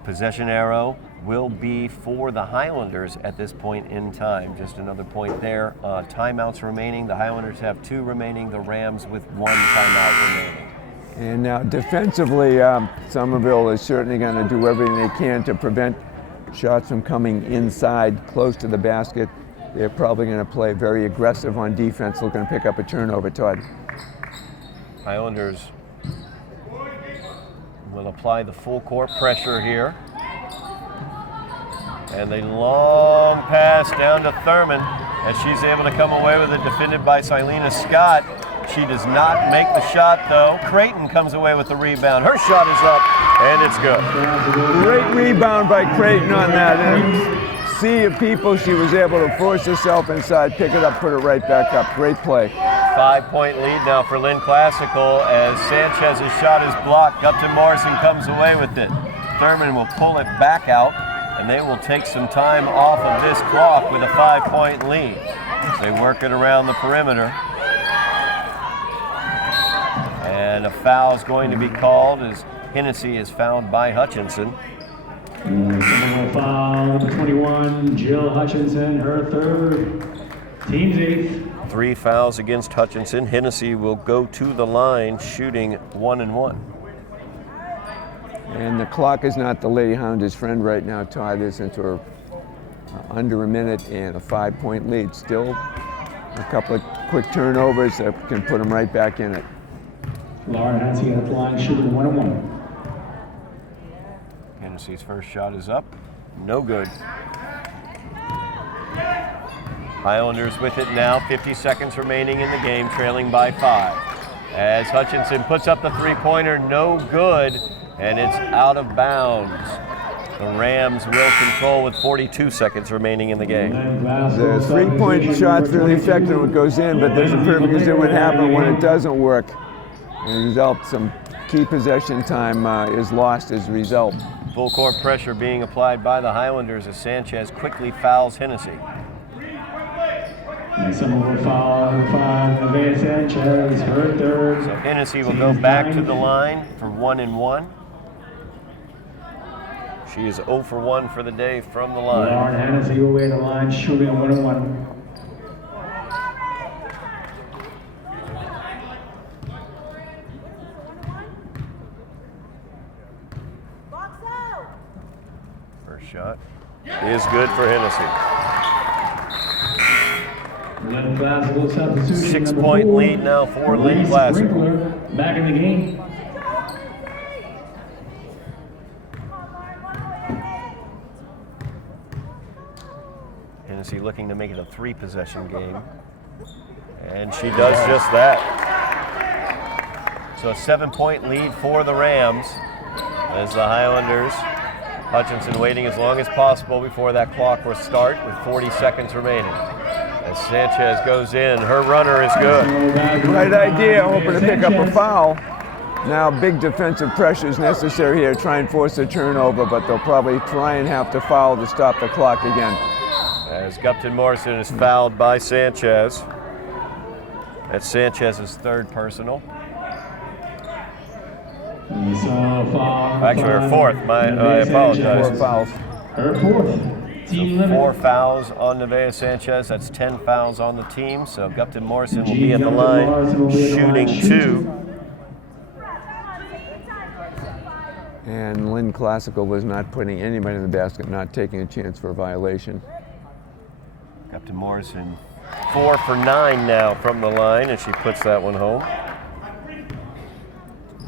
Possession arrow will be for the Highlanders at this point in time. Just another point there. Timeouts remaining. The Highlanders have 2 remaining. The Rams with 1 timeout remaining. And now defensively, Somerville is certainly going to do everything they can to prevent shots from coming inside, close to the basket. They're probably going to play very aggressive on defense, looking to pick up a turnover, Todd. Highlanders will apply the full court pressure here. And a long pass down to Thurman as she's able to come away with it, defended by Silena Scott. She does not make the shot, though. Creighton comes away with the rebound. Her shot is up, and it's good. Great rebound by Creighton on that. And sea of people, she was able to force herself inside, pick it up, put it right back up. Great play. 5-point lead now for Lynn Classical as Sanchez's shot is blocked. Upton Morrison comes away with it. Thurman will pull it back out, and they will take some time off of this clock with a 5-point lead. They work it around the perimeter. And a foul is going to be called as Hennessy is fouled by Hutchinson. Foul number 21, Jill Hutchinson, her 3rd, team's 8th. 3 fouls against Hutchinson. Hennessy will go to the line shooting 1-1. And the clock is not the Lady Hounders' friend right now, Todd, since we're under a minute and a 5-point lead. Still a couple of quick turnovers that can put them right back in it. Laura Hennessy at the line shooting 1-1. Hennessy's first shot is up. No good. Highlanders with it now. 50 seconds remaining in the game, trailing by 5. As Hutchinson puts up the 3-pointer, no good, and it's out of bounds. The Rams will control with 42 seconds remaining in the game. The 3-point shot's really effective when it goes in, but there's a perfect example what happens when it doesn't work. As a result, some key possession time is lost as a result. Full court pressure being applied by the Highlanders as Sanchez quickly fouls Hennessy. Somerville foul on the 5, Nevaeh Sanchez, her third. So Hennessy will go back to the line for 1-1. She is 0 for 1 for the day from the line. Lauren Hennessy will weigh the line, shooting 1-1. First shot is good for Hennessy. Lynn Classical substitution. 6 number point 4, lead now for Lynn Reese Classical. Sprinkler, back in the game. Hennessy looking to make it a 3-possession game. And she does just that. So a 7-point lead for the Rams as the Highlanders. Hutchinson waiting as long as possible before that clock will start with 40 seconds remaining. As Sanchez goes in, her runner is good. Right idea, hoping to pick up a foul. Now big defensive pressure is necessary here to try and force a turnover, but they'll probably try and have to foul to stop the clock again. As Gupton Morrison is fouled by Sanchez. That's Sanchez's third personal. Actually, her fourth. I apologize. 4 fouls. Her fourth. Team limit. 4 fouls on Nevaeh Sanchez. That's 10 fouls on the team. So Gupton Morrison will be at the line shooting 2. And Lynn Classical was not putting anybody in the basket, not taking a chance for a violation. Gupton Morrison 4 for 9 now from the line, and she puts that one home.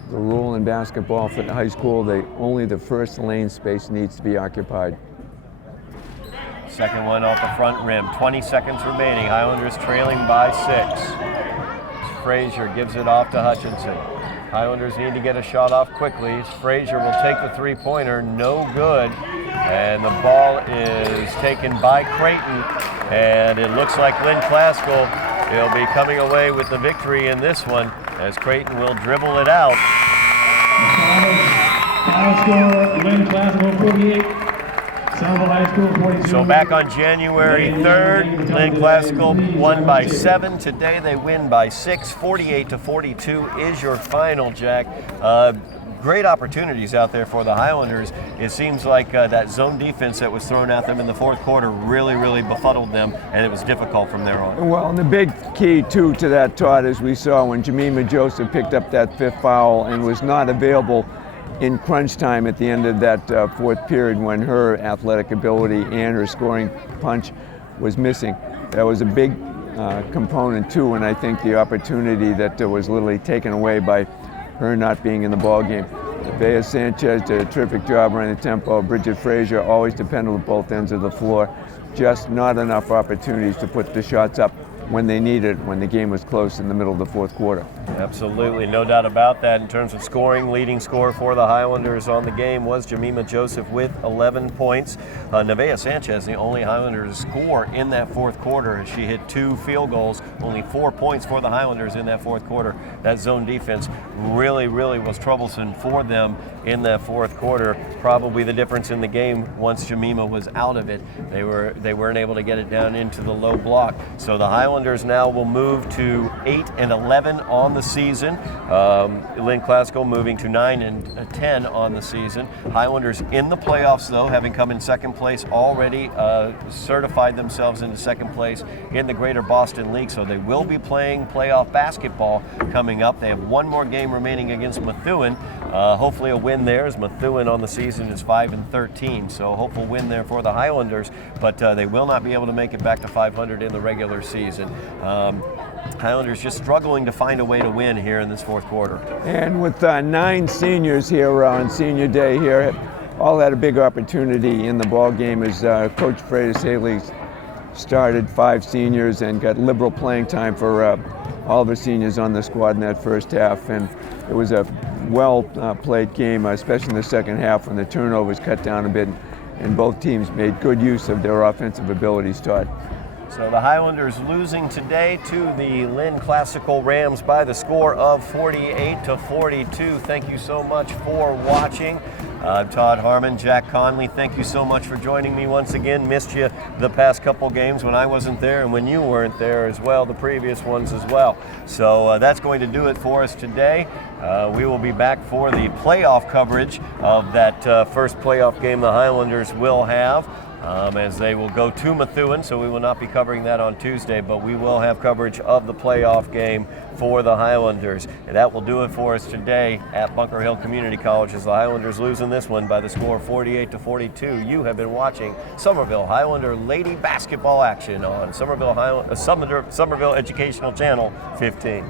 The rule in basketball for the high school, only the first lane space needs to be occupied. Second one off the front rim. 20 seconds remaining. Highlanders trailing by 6. Frazier gives it off to Hutchinson. Highlanders need to get a shot off quickly. Frazier will take the 3-pointer. No good. And the ball is taken by Creighton. And it looks like Lynn Classical will be coming away with the victory in this one as Creighton will dribble it out. Final score, Lynn Classical 48, Somerville High School 42. So back on January 3rd, Lynn Classical won by 7. Today they win by 6. 48-42 is your final, Jack. Great opportunities out there for the Highlanders. It seems like that zone defense that was thrown at them in the fourth quarter really befuddled them, and it was difficult from there on. Well, and the big key, too, to that, Todd, as we saw when Jemima Joseph picked up that 5th foul and was not available in crunch time at the end of that 4th period when her athletic ability and her scoring punch was missing. That was a big component, too, and I think the opportunity that was literally taken away by her not being in the ball game. Nevaeh Sanchez did a terrific job running the tempo. Bridget Frazier always dependable at both ends of the floor. Just not enough opportunities to put the shots up when they needed, when the game was close in the middle of the fourth quarter. Absolutely, no doubt about that. In terms of scoring, leading scorer for the Highlanders on the game was Jemima Joseph with 11 points. Nevaeh Sanchez, the only Highlanders score in that fourth quarter. She hit 2 field goals, only 4 points for the Highlanders in that fourth quarter. That zone defense really was troublesome for them in that fourth quarter. Probably the difference in the game once Jemima was out of it. They weren't able to get it down into the low block. So the Highlanders now will move to 8-11 on the season. Lynn Classical moving to 9-10 on the season. Highlanders in the playoffs, though, having come in second place already, certified themselves into second place in the Greater Boston League. So they will be playing playoff basketball coming up. They have one more game remaining against Methuen. Hopefully a win there, as Methuen on the season is 5-13. So hopeful win there for the Highlanders, but they will not be able to make it back to 500 in the regular season. Highlanders just struggling to find a way to win here in this fourth quarter. And with 9 seniors here on senior day here, all had a big opportunity in the ball game as Coach Freitas Haley started 5 seniors and got liberal playing time for all the seniors on the squad in that first half. And it was a well-played game, especially in the second half when the turnovers cut down a bit and both teams made good use of their offensive abilities, Todd. So the Highlanders losing today to the Lynn Classical Rams by the score of 48-42. Thank you so much for watching. I'm Todd Harmon. Jack Connolly, thank you so much for joining me once again. Missed you the past couple games when I wasn't there and when you weren't there as well, the previous ones as well. So that's going to do it for us today. We will be back for the playoff coverage of that first playoff game the Highlanders will have. As they will go to Methuen, so we will not be covering that on Tuesday, but we will have coverage of the playoff game for the Highlanders. And that will do it for us today at Bunker Hill Community College as the Highlanders lose in this one by the score 48-42. You have been watching Somerville Highlander Lady Basketball action on Somerville Educational Channel 15.